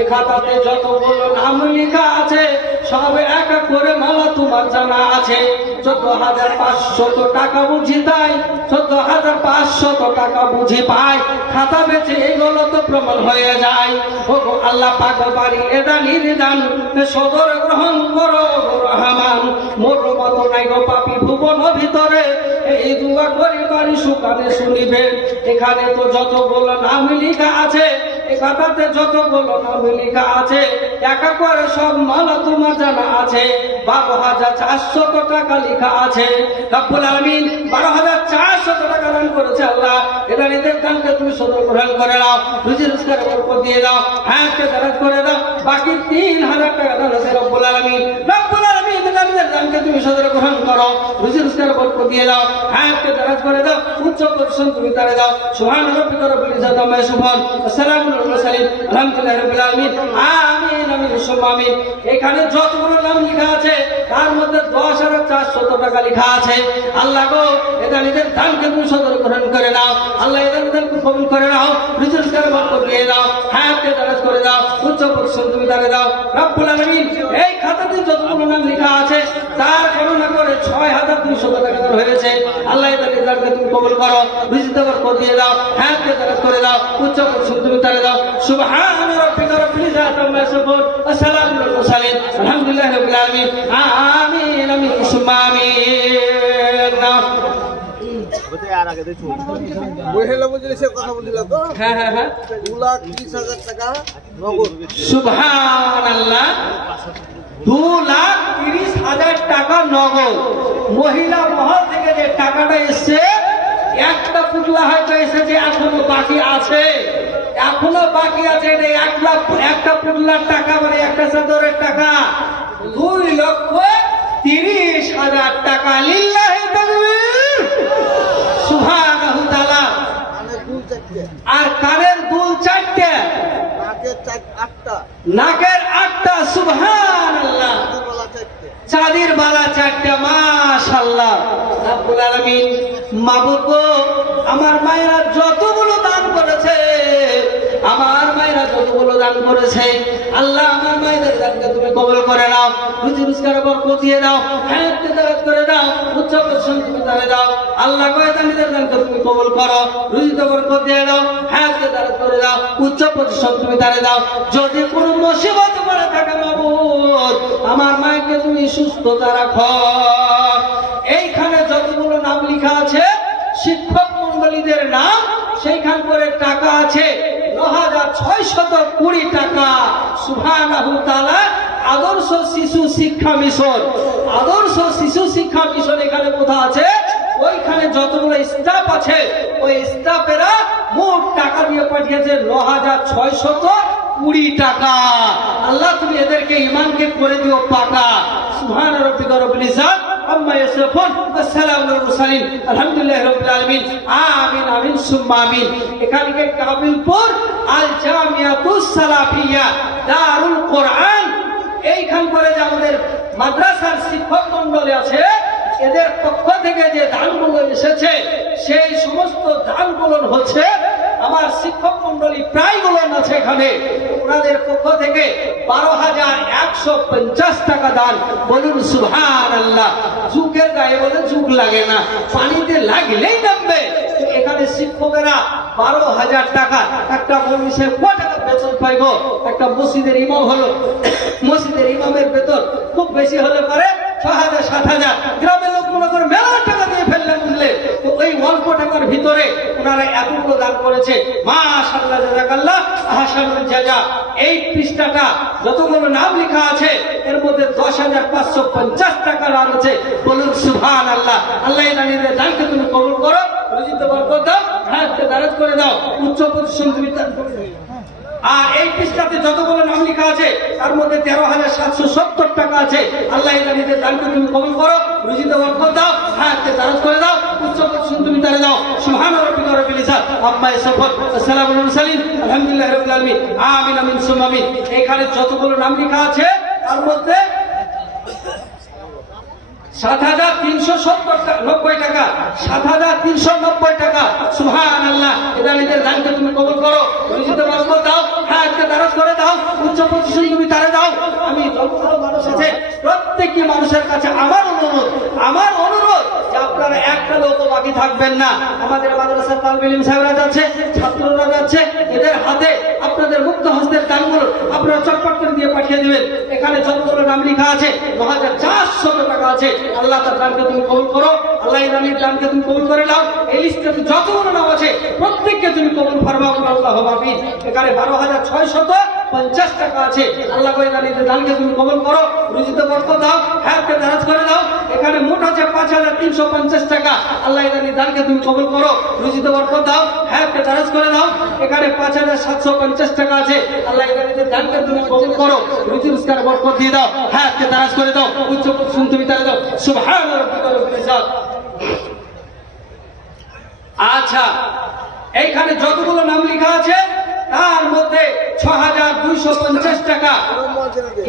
এই খাতাতে যতগুলো নাম লেখা আছে সব এক এক করে মালা তোমার জানা আছে। 14,500 টাকা বুঝি তাই, 14,500 টাকা বুঝি পাই, খাতা বেচে এগুলো তো প্রমাণ হয়ে যায়। ও গো আল্লাহ পাক বাড়ি এটা নির্দান সদর গ্রহণ করো গো রহমান। মোর মতো নাই গো পাপী ভুবন ভিতরে, এই দুয়া করি বাড়ি সুকানে শুনিবে। এখানে তো যতগুলো নাম লেখা আছে, এই খাতাতে যতগুলো নাম লেখা আছে এক এক করে সব মালা তোমার জানা আছে। 12,400 টাকা লেখা আছে। রব্বুল আলামিন 12,400 টাকা দান করেছে আল্লাহ। এটা নিজের দানকে তুমি সদর গ্রহণ করে নাও, রুজি রোজগার বরকত দিয়ে দাও, হায়াতকে দারাজ করে দাও। বাকি 3,000 টাকা দান আছে রব্বুল আলামিন। রব্বুল আলামিন এটা নিজের দানকে তুমি সদর গ্রহণ করো, রুজি রোজগার বরকত দিয়ে দাও, হায়াতকে দারাজ করে দাও, উচ্চ প্রতিষ্ঠান তুমি তারে দাও। সুবহান রাব্বিকা রাব্বিল ইজ্জাতি আম্মা ইয়াসিফুন ওয়া সালামুন আলাল মুরসালিন আলহামদুলিল্লাহি রাব্বিল আলামিন। আমিন আমিন সুম্মা আমিন। এখানে যতগুলো নাম লেখা আছে তার মধ্যে 10,400 টাকা লেখা আছে। আল্লাহ গো এটা নিজের দানকে তুমি সদর গ্রহণ করে নাও, আল্লাহ এদের দানকে কবুল করে নাও, রুজি রোজগার বরকত দিয়ে দাও, হায়াতকে দারাজ করে দাও, উচ্চ প্রতিষ্ঠান তুমি তারে দাও। রব্বুল আলামিন এই খাতাতে যতগুলো নাম লেখা আছে তার গণনা করে 6,200 টাকা দান হয়েছে। আল্লাহ এদের দানকে তুমি কবুল করো, রুজিতে বরকত দিয়ে দাও, হায়াতকে দারাজ করে দাও, উচ্চ প্রতিষ্ঠান তুমি তারে দাও। সুবহান রাব্বিকা রাব্বিল ইজ্জাতি আম্মা ইয়াসিফুন ওয়া সালামুন আলাল মুরসালিন আলহামদুলিল্লাহি রাব্বিল আলামিন। আমিন আমিন সুম্মা আমিন। মহিলা বুঝলে সে কথা বলছিলাম তো, হ্যাঁ হ্যাঁ হ্যাঁ 2,30,000 টাকা নগদ। সুবহানাল্লাহ 2,30,000 টাকা নগদ। মহিলা মহল থেকে যে টাকাটা এসছে, একটা পুতলা হয়তো এসেছে, এখনো বাকি আছে, এখনো বাকি আছে। একটা পুতলার টাকা মানে একটা চাদরের টাকা 2,30,000 টাকা। লিল্লাহি তাকবীর সুবহানাহু তাআলা। আর কানের দুল 4টে, নাকের 8টা সুবহানাল্লাহ, চাঁদির বালা 4টে মাশাআল্লাহ। রব্বুল আলামিন মাবুদ গো আমার মায়েরা যতগুলো দান করেছে, আমার মায়েরা যতগুলো দান করেছে আল্লাহ আমার মায়েদের দানকে তুমি কবুল করে নাও, রুজি রোজগার বরকত দিয়ে দাও, হায়াতকে দারাজ করে দাও, উচ্চ প্রতিষ্ঠান তুমি তারে দাও। আল্লাহ কয়দানিদের দানকে তুমি কবুল করো, রুজিতে বরকত দিয়ে দাও, হায়াতকে দারাজ করে দাও, উচ্চ প্রতিষ্ঠান তুমি তারে দাও। যদি কোনো মুসিবত পড়ে থাকে মাবুদ আমার মাকে তুমি সুস্থতা রাখো। এইখানে যতগুলো নাম লেখা আছে শিক্ষক মন্ডলীদের নাম, সেইখান করে টাকা আছে 9,620 টাকা। সুবহানাহু তাআলা। আদর্শ শিশু শিক্ষা মিশন, আদর্শ শিশু শিক্ষা মিশন এখানে কোথা আছে? ওইখানে যতগুলো স্টাফ আছে ওই স্টাফেরা মোট টাকা দিয়ে পাঠিয়েছে ৯,৬২০ টাকা। আল্লাহ তুমি এদেরকে ইমানকে করে দিও পাকা। সুবহান রাব্বিকা রাব্বিল ইজ্জাত আম্মা ইয়াসিফুন ওয়া সালামুন আলাল মুরসালিন আলহামদুলিল্লাহি রাব্বিল আলামিন। আমিন আমিন সুম্মা আমিন। এখানকে কাবিলপুর আল জামিয়াতুস সালাফিয়া দারুল কোরআন, এইখান করে যে আমাদের মাদ্রাসার শিক্ষক মন্ডল আছে, এদের পক্ষ থেকে যে দানগুলো এসেছে সেই সমস্ত দানগুলো হচ্ছে আমার শিক্ষক মন্ডলী প্রায়গুলো আছে এখানে, ওনাদের পক্ষ থেকে 12,150 টাকা দান। বলুন সুবহানাল্লাহ। যুগের গায়ে বলে যুগ লাগে না, পানিতে লাগলেই নামবে। এখানে শিক্ষকেরা 12,000 টাকা, একটা মসজিদে কত টাকা বেতন পাইব? একটা মসজিদের ইমাম হলো, মসজিদের ইমামের বেতন খুব বেশি হলে পরে 6,000 7,000, গ্রামের লোক মনে করে মেলা টাকা দিয়ে ফেললেন, বুঝলে? তো ওই অল্প টাকার ভিতরে ওনারা এতগুলো দান করেছে। মাশাআল্লাহ, জাযাকাল্লাহ, আহসানুল জাযা। এই পৃষ্ঠাটা যতগুলো নাম লেখা আছে এর মধ্যে 10,550 টাকা দান আছে। বলুন সুবহানাল্লাহ। আল্লাহ এই দানকে তুমি কবুল করো, রুজিতে বরকত দাও, হায়াতকে দারাজ করে দাও, উচ্চ পজিশন তুমি। আর এই পৃষ্ঠাতে যতগুলো নাম লেখা আছে তার মধ্যে 13,770 টাকা আছে। আল্লাহ এই দানকে তুমি কবুল করো, রুজিতে বরকত দাও, হায়াতকে দারাজ করে দাও, উচ্চ পজিশন তুমি তারে দাও। সুবহান রাব্বিকা রাব্বিল ইজ্জাত আম্মা ইয়াসিফুন ওয়া সালামুন আলাল মুরসালিন আলহামদুলিল্লাহি রাব্বিল আলামিন। আমিন আমিন সুম্মা আমিন। এখানে যতগুলো নাম লেখা আছে তার মধ্যে 7,390 টাকা, 7,390 টাকা। সুবহানাল্লাহ। এদের দানকে তুমি কবুল করো, রুজিতে বরকত দাও, হায়াতকে দারাজ করে দাও, উচ্চ পজিশন তুমি তারে দাও। আমি যতগুলো মানুষ আছে প্রত্যেকটি মানুষের কাছে আমার অনুরোধ যে আপনারা একটা লোক বাকি থাকবেন না। আমাদের মাদ্রাসার তালিব ইলম সাহেবরা যাচ্ছে, ছাত্ররা যাচ্ছে, এদের হাতে আপনাদের মুক্ত হস্তের দানগুলো আপনারা চটপট করে দিয়ে পাঠিয়ে দিবেন। এখানে যতগুলো নাম লেখা আছে 9,400 টাকা আছে। আল্লাহ তার দানকে তুমি কবুল করো, আল্লাহ এই দানকে তুমি কবুল করে নাও। এই লিস্টে যতগুলো নাম আছে প্রত্যেককে তুমি কবুল ফরমাও, আল্লাহ আমিন। এখানে 12,650 টাকা আছে। আল্লাহ এই দানকে তুমি কবুল করো, রুজিতে বরকত দাও, হায়াতকে দারাজ করে দাও। এখানে মোট আছে 5,350 টাকা। আল্লাহ এই দানকে তুমি কবুল করো, রুজিতে বরকত দাও, হায়াতকে দারাজ করে দাও। এখানে 5,750 টাকা আছে। আল্লাহ এই দানকে তুমি কবুল করো, রুজি রোজগার বরকত দিয়ে দাও, হায়াতকে দারাজ করে দাও, উচ্চ পজিশন তুমি তারে দাও। সুবহান রাব্বিকা রাব্বিল ইজ্জাত। আচ্ছা, এইখানে যতগুলো নাম লেখা আছে তার মধ্যে 6,250 টাকা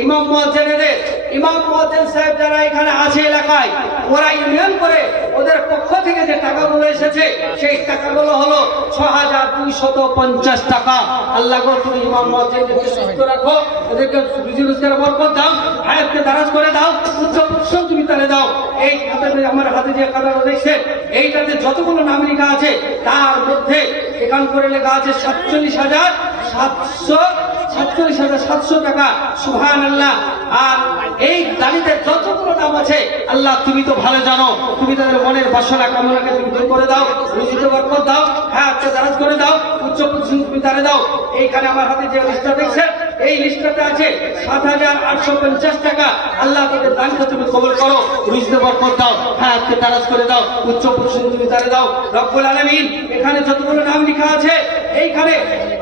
ইমাম মুয়াজ্জিনদের, ইমাম মুয়াজ্জিন সাহেব যারা এখানে আছে এলাকায়, ওরা ইউনিয়ন করে ওদের পক্ষ থেকে যে টাকাগুলো এসেছে সেই টাকাগুলো হলো 6,250 টাকা। আল্লাহ গো তুমি ইমাম মুয়াজ্জিনদেরকে সুস্থ রাখো, এদেরকে রুজি রোজগার বরকত দাও, হায়াতকে দারাজ করে দাও, উচ্চ পজিশন তুমি তারে দাও। এই খাতাতে আমার হাতে যে খাতাটা দেখছেন এইটাতে যতগুলো নাম লেখা আছে তার মধ্যে এখান করে লেখা আছে 47,700 টাকা। সুবহানাল্লাহ। আর এই দানিতে যতগুলো নাম আছে আল্লাহ তুমি তো ভালো জানো, তুমি তাদের মনের বাসনা কামনাকে তুমি দূর করে দাও, রুজিতে বরকত দাও, হায়াতকে দারাজ করে দাও, উচ্চ পজিশন তুমি তারে দাও। এইখানে আমার হাতে যে লিস্টটা দেখছেন এই লিস্টটাতে আছে 7,850 টাকা। আল্লাহ তাদের দানকে তুমি কবুল করো, রুজিতে বরকত দাও, হায়াতকে দারাজ করে দাও, উচ্চ পজিশন তুমি তারে দাও। রব্বুল আলামিন। এখানে যতগুলো নাম লেখা আছে এইখানে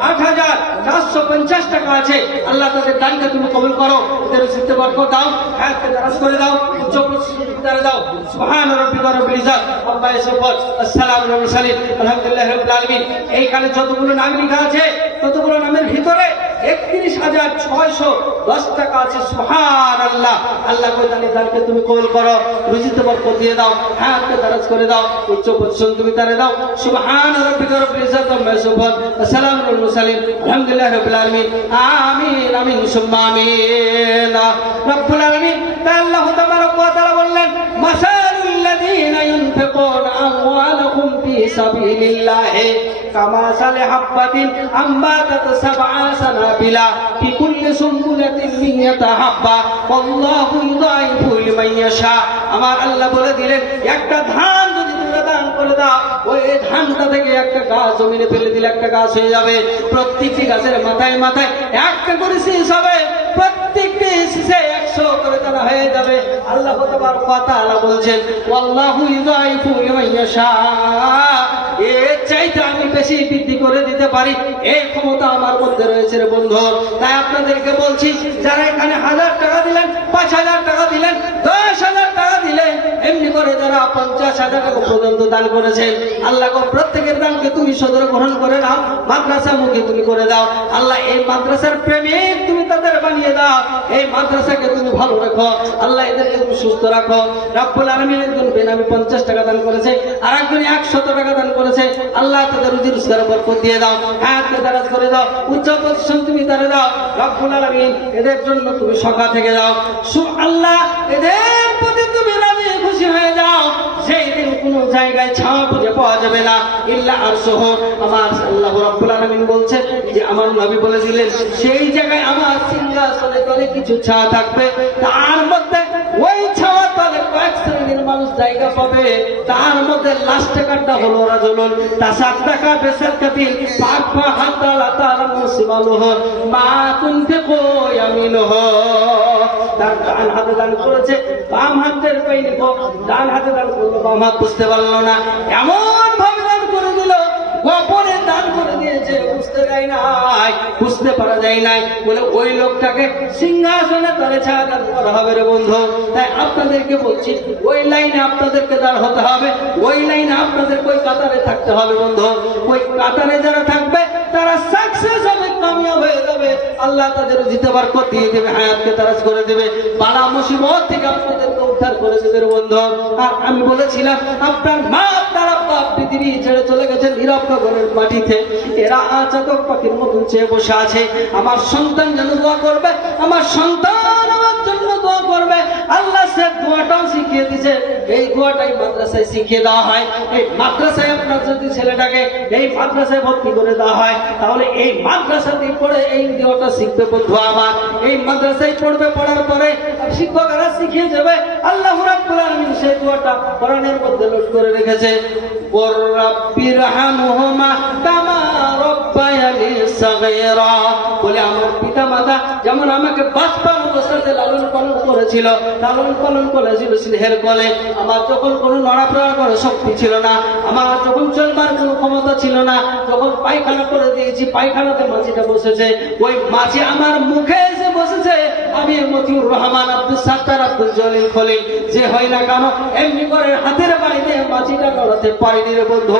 8,450 টাকা আছে। আল্লাহ তাদের দানকে তুমি কবুল করো, ওদের রুজিতে বরকত দাও, হায়াতকে দারাজ করে দাও, উচ্চ পজিশন তুমি তারে দাও। সুবহান রাব্বিকা রাব্বিল ইজ্জাত আম্মা ইয়াসিফুন আসসালামু আলাল মুরসালিন আলহামদুলিল্লাহি রাব্বিল আলামিন। এইখানে যতগুলো নাম লেখা আছে ততগুলো নামের ভিতরে 31,610 টাকা আছে। সুবহানাল্লাহ। আল্লাহ কই দানকে তুমি কবুল করো, রুজিতে বরকত দিয়ে দাও, হায়াতকে দারাজ করে দাও, উচ্চ পজিশন তুমি তারে দাও। সুবহান রাব্বিকা রাব্বিল ইজ্জাত আম্মা ইয়াসিফুন আসসালামু আলাল মুরসালিন আলহামদুলিল্লাহি রাব্বিল আলামিন। আমিন আমিন সুম্মা আমিন। রব্বুল আলামিন আল্লাহ তাবারাক ওয়া তাআলা বললেন, মাসালুল লাযীনা ইউনফিকুনা আমওয়ালাহুম ফি সাবিলিল্লাহি কামাসালি হাববাতিন আম্বাতাত সাবআ সানাবিলা ফি কুল্লি সুমবুলাতিন মিয়াতা হাব্বা ওয়াল্লাহু ইউদাইফু লিমান ইয়াশা। আমার আল্লাহ বলে দিলেন, একটা ধান যদি তোমরা দান করে দাও, ওই ধানটা থেকে একটা গাছ জমিনে ফেলে দিলে একটা গাছ হয়ে যাবে। প্রত্যেকটি গাছের মাথায় মাথায় একটা করে শীষ হবে, প্রত্যেকটা বেসিসে 100 করে দেওয়া হয়ে যাবে। আল্লাহ তাবারক ওয়া তাআলা বলছেন ওয়াল্লাহু ইউযাইফু লিমান ইয়াশা, এর চাইতে আমি বেশি বৃদ্ধি করে দিতে পারি, এই ক্ষমতা আমার মধ্যে রয়েছে রে বন্ধু। তাই আপনাদেরকে বলছি, যারা এখানে 1000 টাকা দিলেন, 5000 টাকা দিলেন, 10000 টাকা দিলেন, এমনি করে যারা 50,000 টাকা পর্যন্ত দান করেছেন, আল্লাহ গো প্রত্যেকের দানকে তুমি সদর গ্রহণ করে নাও, মাদ্রাসা মুখে তুমি করে দাও। আল্লাহ এই মাদ্রাসার প্রেমিক তুমি তাদের বানিয়ে দাও, এই মাদ্রাসাকে তুমি ভালো রাখো। আল্লাহ এদেরকে তুমি সুস্থ রাখো। রব্বুল আলামিন একজন বেনামি 50 টাকা দান করেছে, আর একজন 100 টাকা দান করেছে। আল্লাহ তাদের রুজি রোজগারে বরকত দিয়ে দাও, হায়াতকে দারাজ করে দাও, উচ্চ পজিশন তুমি তারে দাও। রব্বুল আলামিন এদের জন্য তুমি সখা থেকে দাও। আল্লাহ এদের প্রতি তুমি রাজি খুশি হয়ে যাও, সেই দিন কোন জায়গায় ছায়া খুঁজে পাওয়া যাবে না ইল্লা আরশুহু। আমার আল্লাহ রাব্বুল আলামিন বলছেন যে আমার নবী বলে দিলেন, সেই জায়গায় আমার সিংহাসনে তলে কিছু ছায়া থাকবে, তার মধ্যে ওই ছায়া তলে কয়েক শ্রেণীর মানুষ জায়গা পাবে। তার মধ্যে লাস্ট টাকাটা হলো রাজুলুন তাসাদ্দাকা বিসাদকাতিন ফাআফা হাত্তা লা তা'লামু শিমালুহু মা তুনফিকু ইয়ামিনুহু। তার ডান হাতে দান করেছে, বাম হাতের কই নিব, ডান হাতে দান করলো, বাম হাত বুঝতে পারলো না, এমন ভাবে দান করে দিল, গোপনে দান করে দিয়েছে, বুঝতে যায় নাই, বুঝতে পারা যায় নাই বলে ওই লোকটাকে সিংহাসনে তলে ছায়া দান করা হবে রে বন্ধু। তাই আপনাদেরকে বলছি, ওই লাইনে আপনাদেরকে দাঁড় হতে হবে, ওই লাইনে আপনাদের ওই কাতারে থাকতে হবে বন্ধু। ওই কাতারে যারা থাকবে তারা সাকসেস হবে, কামিয়াব হয়ে যাবে। আল্লাহ তাদের জিতে বরকত দিয়ে দেবে, হায়াতকে দারাজ করে দেবে, বালা মুসিবত থেকে আপনাদেরকে উদ্ধার করে দেবে রে বন্ধু। আর আমি বলেছিলাম আপনার মা আপনার আব্বা পৃথিবী ছেড়ে চলে গেছেন নীরব গগনের মাটিতে, এরা আচাতক পাখির মতন চেয়ে বসে আছে, আমার সন্তান যেন দোয়া করবে, আমার সন্তান আমার জন্য দোয়া করবে। আল্লাহ সে দোয়াটাও শিখিয়ে দিয়েছে, এই দোয়াটাই মাদ্রাসায় শিখিয়ে দেওয়া হয়। এই মাদ্রাসায় আপনার যদি ছেলেটাকে এই মাদ্রাসায় ভর্তি করে দেওয়া হয়, তাহলে এই মাদ্রাসাতেই পড়ে এই দোয়াটা শিখবে বন্ধু আমার। এই মাদ্রাসায় পড়বে, পড়ার পরে শিক্ষকরা শিখিয়ে দেবে। আল্লাহ রাব্বুল আলামিন সেই দোয়াটা কোরআনের মধ্যে লোড করে রেখেছে, ওর রাব্বিরহামহুমা কামা রাব্বায়ানি সাগীরা, বলে আমার পিতা মাতা যেমন আমাকে বাচ্চা অবস্থাতে লালন পালন করেছিল, লালন পালন করেছিল স্নেহের কোলে। আমার যখন কোনো নড়াচড়া করার শক্তি ছিল না, আমার যখন চলবার কোনো ক্ষমতা ছিল না, যখন পায়খানা করে দিয়েছি, পায়খানাতে মাছিটা বসেছে, ওই মাছি আমার মুখে এসে বসেছে। আমি মতিউর রহমান, আব্দুল সাত্তার, আব্দুল জলিল খলিল যে হয় না কেন, এমনি করে হাতের বাড়িতে মাছিটা নড়াতে পারিনি রে বন্ধু।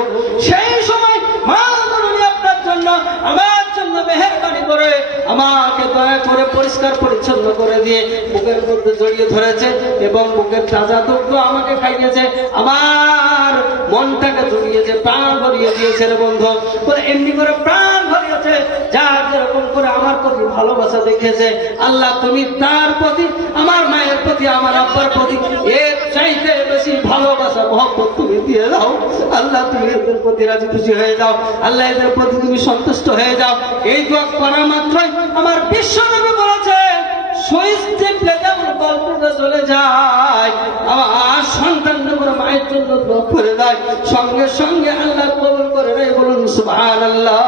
সেই সময় মা জননী আপনার জন্য, আমার জন্য মেহেরবানি করে আমাকে দয়া করে পরিষ্কার পরিচ্ছন্ন করে দিয়ে বুকের মধ্যে জড়িয়ে ধরেছে এবং বুকের তাজা দুধ আমাকে খাইয়েছে, আমার মনটাকে জড়িয়েছে, প্রাণ ভরিয়ে দিয়েছে রে বন্ধু। বলে এমনি করে প্রাণ ভরিয়েছে, যার যেরকম করে আমার প্রতি ভালোবাসা দেখিয়েছে, আল্লাহ তুমি তার প্রতি, আমার মায়ের প্রতি, আমার আব্বার প্রতি এর চাইতে বেশি ভালোবাসা মহব্বত তুমি দিয়ে দাও। আল্লাহ তুমি এদের প্রতি রাজি খুশি হয়ে যাও, আল্লাহ এদের প্রতি তুমি সন্তুষ্ট হয়ে যাও। এই দোয়া করা মাত্রই আমার বিশ্বনবী বলেছেন, সুইচ টিপলে যেমন গল্পটা চলে যায়, আমার সন্তান যখন মায়ের জন্য দোয়া করে দেয়, সঙ্গে সঙ্গে আল্লাহ কবুল করে নেয়। বলুন সুবহানাল্লাহ।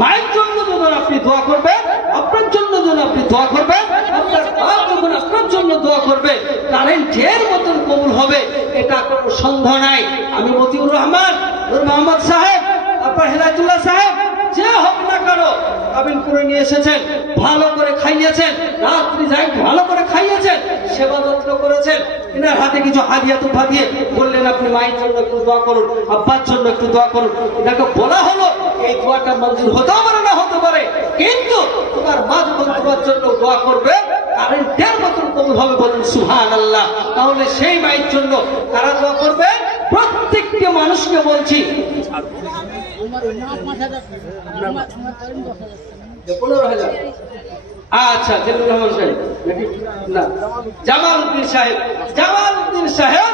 মায়ের জন্য যখন আপনি দোয়া করবেন, আপনার জন্য যখন আপনি দোয়া করবেন, আপনার বাপ যখন আপনার জন্য দোয়া করবে, কারেন্টের মতন কবুল হবে, এটা কোনো সন্দেহ নাই। আমি মতিউর রহমান, নূর মোহাম্মদ সাহেব, আপনার হেদায়েতুল্লাহ সাহেব, যে হোক না কেন, কাবিল করে নিয়ে এসেছেন, ভালো করে খাইয়েছেন, রাত্রি যাই ভালো করে খাইয়েছেন, সেবা যত্ন করেছেন, এনার হাতে কিছু হাদিয়া তুফা দিয়ে বললেন আপনি মায়ের জন্য একটু দোয়া করুন, আব্বার জন্য একটু দোয়া করুন। এটাকে বলা হলো, এই দোয়াটা মঞ্জুর হতেও পারে না হতে পারে, কিন্তু তোমার মা যখন তোমার জন্য দোয়া করবে, কারেন্টের মতন কবুল হবে। বলুন সুবহানাল্লাহ। তাহলে সেই মায়ের জন্য কারা দোয়া করবে? প্রত্যেকটি মানুষকে বলছি, 15,000। আচ্ছা, জিল্লুর রহমান সাহেব না, জামালউদ্দিন সাহেব, জামালউদ্দিন সাহেব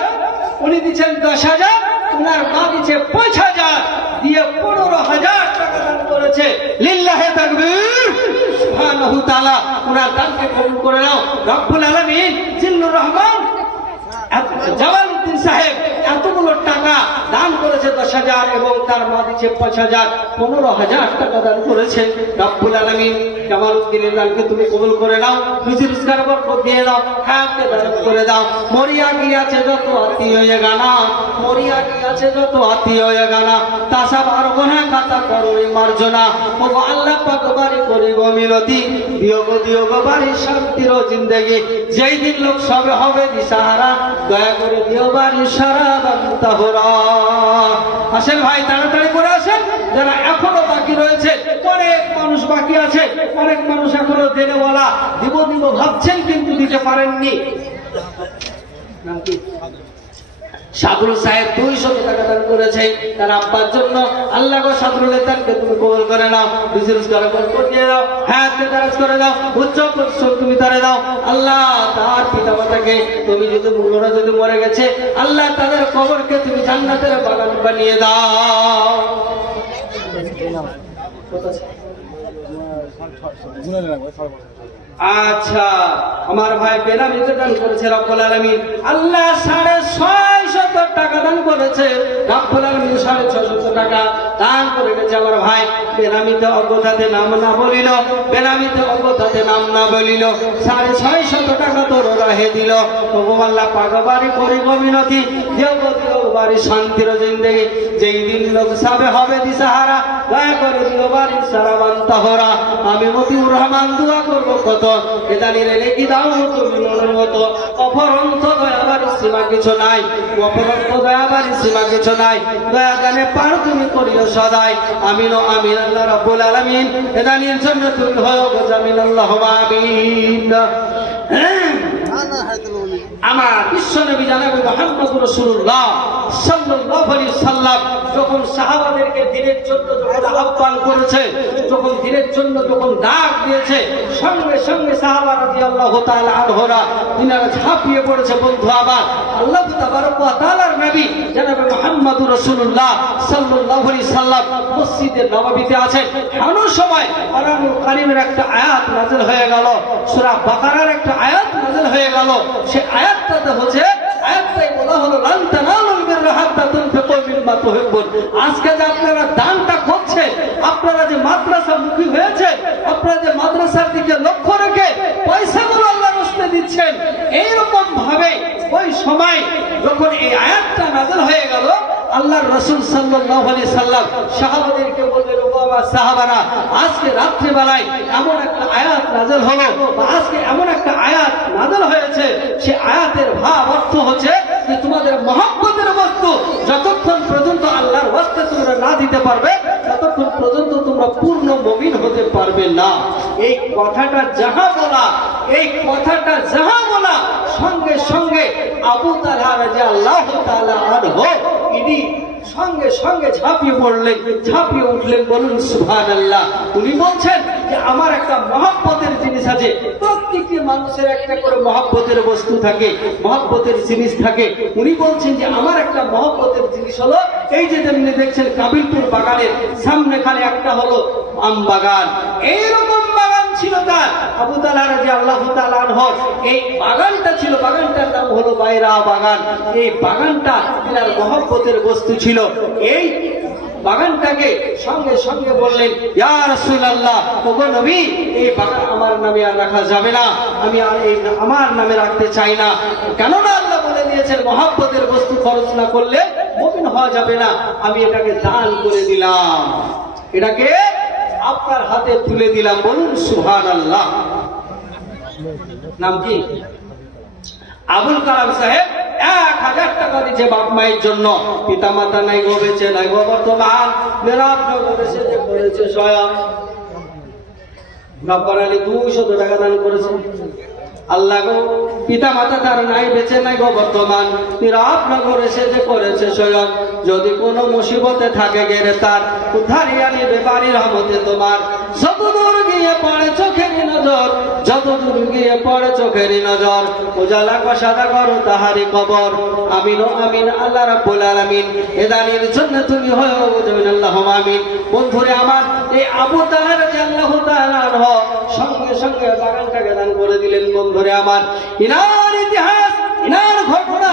উনি দিচ্ছেন 10,000, উনার মা দিচ্ছে 5,000, দিয়ে 15,000 টাকা দান করেছে। লিল্লাহে তাকবীর, সুবহানাহু তাআলা উনার দানকে কবুল করে নাও রব্বুল আলামিন। জিল্লুর রহমান, জামালউদ্দিন সাহেব এতগুলো টাকা দান করেছে, 10,000 এবং তার মা দিচ্ছে 5,000, 15,000 টাকা দান করেছে। রব্বুল আলামিন জামালউদ্দিনের দানকে তুমি কবুল করে নাও, রুজি রোজগার বরকত দিয়ে দাও, হায়াতকে দান করে দাও। মরিয়া গিয়াছে যত আত্মীয় গানা, মরিয়া গিয়াছে যত আত্মীয় গানা, তা সব আর গোনা কাতা করো মার্জনা। ও আল্লাহ পাক বাড়ি করি গো মিনতি, বিয়োগ দিয়োগ বাড়ি শান্তির জিন্দেগি। যেই দিন লোক সবে হবে দিশাহারা, দয়া করে দিও বাড়ি সারা বান্তাহরা। আসেন ভাই, তাড়াতাড়ি করে আসেন। যারা এখনো বাকি রয়েছে, অনেক মানুষ বাকি আছে, অনেক মানুষ এখনো দেনে বলা দিব দিব ভাবছেন কিন্তু দিতে পারেননি। নাম কি? সাদুল সাহেব 200 টাকা দান করেছে তার আব্বার জন্য। আল্লাহ গো সাদুলের দানকে তুমি কবুল করে নাও, বিজনেস করে বরকত দিয়ে দাও, হায়াতকে দারাজ করে দাও, উচ্চ পরিশ্রম তুমি তারে দাও। আল্লাহ তার পিতা মাতাকে তুমি যদি ওরা যদি মরে গেছে, আল্লাহ তাদের কবরকে তুমি জান্নাতের বাগান বানিয়ে দাও। আচ্ছা, আমার ভাই বেনামিতে দান করেছে রব্বুল আলামিন। আল্লাহ 650 টাকা দান করেছে রব্বুল আলামিন, 650 টাকা দান করে গেছে আমার ভাই। বেনামিতে অগতাতে নাম না বলিল, বেনামিতে অগতাতে নাম না বলিল, 650 টাকা তোর রাহে দিল। তবু আল্লাহ পাক বাড়ি করি গো মিনতি, দেও দিও বাড়ি শান্তির জিন্দেগি। যেই দিন লোক সাবে হবে দিশাহারা, দয়া করে দিও বাড়ি সারা বান্তাহরা। আমি মতিউর রহমান দোয়া করবো কত, এদানিরে লেখি দাও তুমি মনের মতো। অপরন্ত দয়াবার সীমা কিছু নাই, অপরন্ত দয়াবার সীমা কিছু নাই। দয়া গানে পার তুমি করিও সদাই। আমিন ও আমিন আল্লাহ রাব্বুল আলামিন। এদানির জন্য তুমি হও জামিন, আল্লাহুম্মা আমিন। আমার বিশ্ব নবী জানাবে মুহাম্মদুর রাসূলুল্লাহ সাল্লাল্লাহু আলাইহি সাল্লাম যখন সাহাবাদেরকে দিনের জন্য যখন আহ্বান করেছে, যখন দিনের জন্য যখন ডাক দিয়েছে, সঙ্গে সঙ্গে সাহাবা রাদিয়াল্লাহু তাআলা আনহুরা তিনারা ঝাঁপিয়ে পড়েছে। বন্ধু আমার, আল্লাহ তাবারক ওয়া তাআলার নবী জানাবে মুহাম্মদুর রাসূলুল্লাহ সাল্লাল্লাহু আলাইহি সাল্লাম মসজিদে নববীতে আছেন। এমন সময় কোরআনুল কারীমের একটা আয়াত নাযিল হয়ে গেল, সূরা বাকারার একটা আয়াত নাযিল হয়ে গেল। সে আয়াতটাতে হচ্ছে, আয়াতটাই বলা হলো লান তানালুল বিররা হাত্তা তুনফিকু মিম্মা তুহিব্বুন। আজকে যে আপনারা দানটা করছেন, আপনারা যে মাদ্রাসা মুখী হয়েছে, আপনারা যে মাদ্রাসার দিকে লক্ষ্য রেখে পয়সাগুলো আল্লাহর রাস্তে দিচ্ছেন, এইরকম ভাবে ওই সময় যখন এই আয়াতটা নাযিল হয়ে গেল, আল্লাহর রাসূল সাল্লাল্লাহু আলাইহি সাল্লাম সাহাবাদেরকে বললেন, ও বাবা সাহাবারা, আজকে রাত্রে বেলায় এমন একটা আয়াত নাযিল হলো, বা আজকে এমন একটা আয়াত নাযিল হয়েছে, সে আয়াতের ভাব অর্থ হচ্ছে যে তোমাদের মহব্বতের বস্তু যতক্ষণ পর্যন্ত আল্লাহর ওয়াস্তে তোমরা না দিতে পারবে, ততক্ষণ পর্যন্ত তোমরা পূর্ণ মুমিন হতে পারবে না। এই কথাটা যাহা বলা, এই কথাটা যাহা বলা, সঙ্গে সঙ্গে আবু তালহা রাদিয়াল্লাহু তাআলা আনহু ইনি সঙ্গে সঙ্গে ঝাঁপিয়ে পড়লেন, ঝাঁপিয়ে উঠলেন। বলুন সুবহানাল্লাহ। উনি বলছেন যে আমার একটা মহব্বতের জিনিস আছে। প্রত্যেকটি মানুষের একটা করে মহব্বতের বস্তু থাকে, মহব্বতের জিনিস থাকে। উনি বলছেন যে আমার একটা মহব্বতের জিনিস হলো এই যে যেমনি দেখছেন কাবিলপুর বাগানের সামনেখানে একটা হলো আম বাগান। এইরকম বাগান ছিল তার, আবু তালহা রাদিয়াল্লাহু তাআলা আনহু। এই বাগানটা ছিল, বাগানটার নাম হলো বাইরা বাগান। এই বাগানটা তার মহব্বতের বস্তু ছিল। এই বাগানটাকে সঙ্গে সঙ্গে বললেন, ইয়া রাসূলুল্লাহ, ওগো নবী, এই বাগান আমার নামে আর রাখা যাবে না, আমি আর এই আমার নামে রাখতে চাই না। কেননা আল্লাহ বলে দিয়েছেন মহব্বতের বস্তু খরচ না করলে মুমিন হওয়া যাবে না। আমি এটাকে দান করে দিলাম, এটাকে আপনার হাতে তুলে দিলাম। বলুন সুবহানাল্লাহ। নাম কি? আবুল কালাম সাহেব 1000 টাকা দিচ্ছে বাপ মায়ের জন্য। পিতা মাতা নাই গো, বেঁচে নাই গো বর্তমান, মেরাপ করেছে যে করেছে স্বয়ং। রব্বানা আলী 200 টাকা দান করেছে। আল্লাহ গো, পিতা মাতা তার নাই, বেঁচে নাই গো বর্তমান, নিরাপ নগর এসে যে করেছে স্বয়ং। যদি কোনো মুসিবতে থাকে গ্রেফতার, উদ্ধারিয়া নিবে বাড়ির রহমতে তোমার। যতদূর গিয়ে পড়ে চোখেরই নজর, যতদূর গিয়ে পড়ে চোখেরই নজর, উজালা কষাদা করো তাহারি কবর। আমিন ও আমিন আল্লাহ রাব্বুল আলামিন। এদানির জন্য তুমি হও জামিন, আল্লাহুম্মা আমিন। বন্ধুরে আমার, এই আবু তালহা রাদিয়াল্লাহু তাআলা আনহু সঙ্গে সঙ্গে বাগানটাকে দান করে দিলেন। বন্ধুরে আমার, ইনার ইতিহাস, ইনার ঘটনা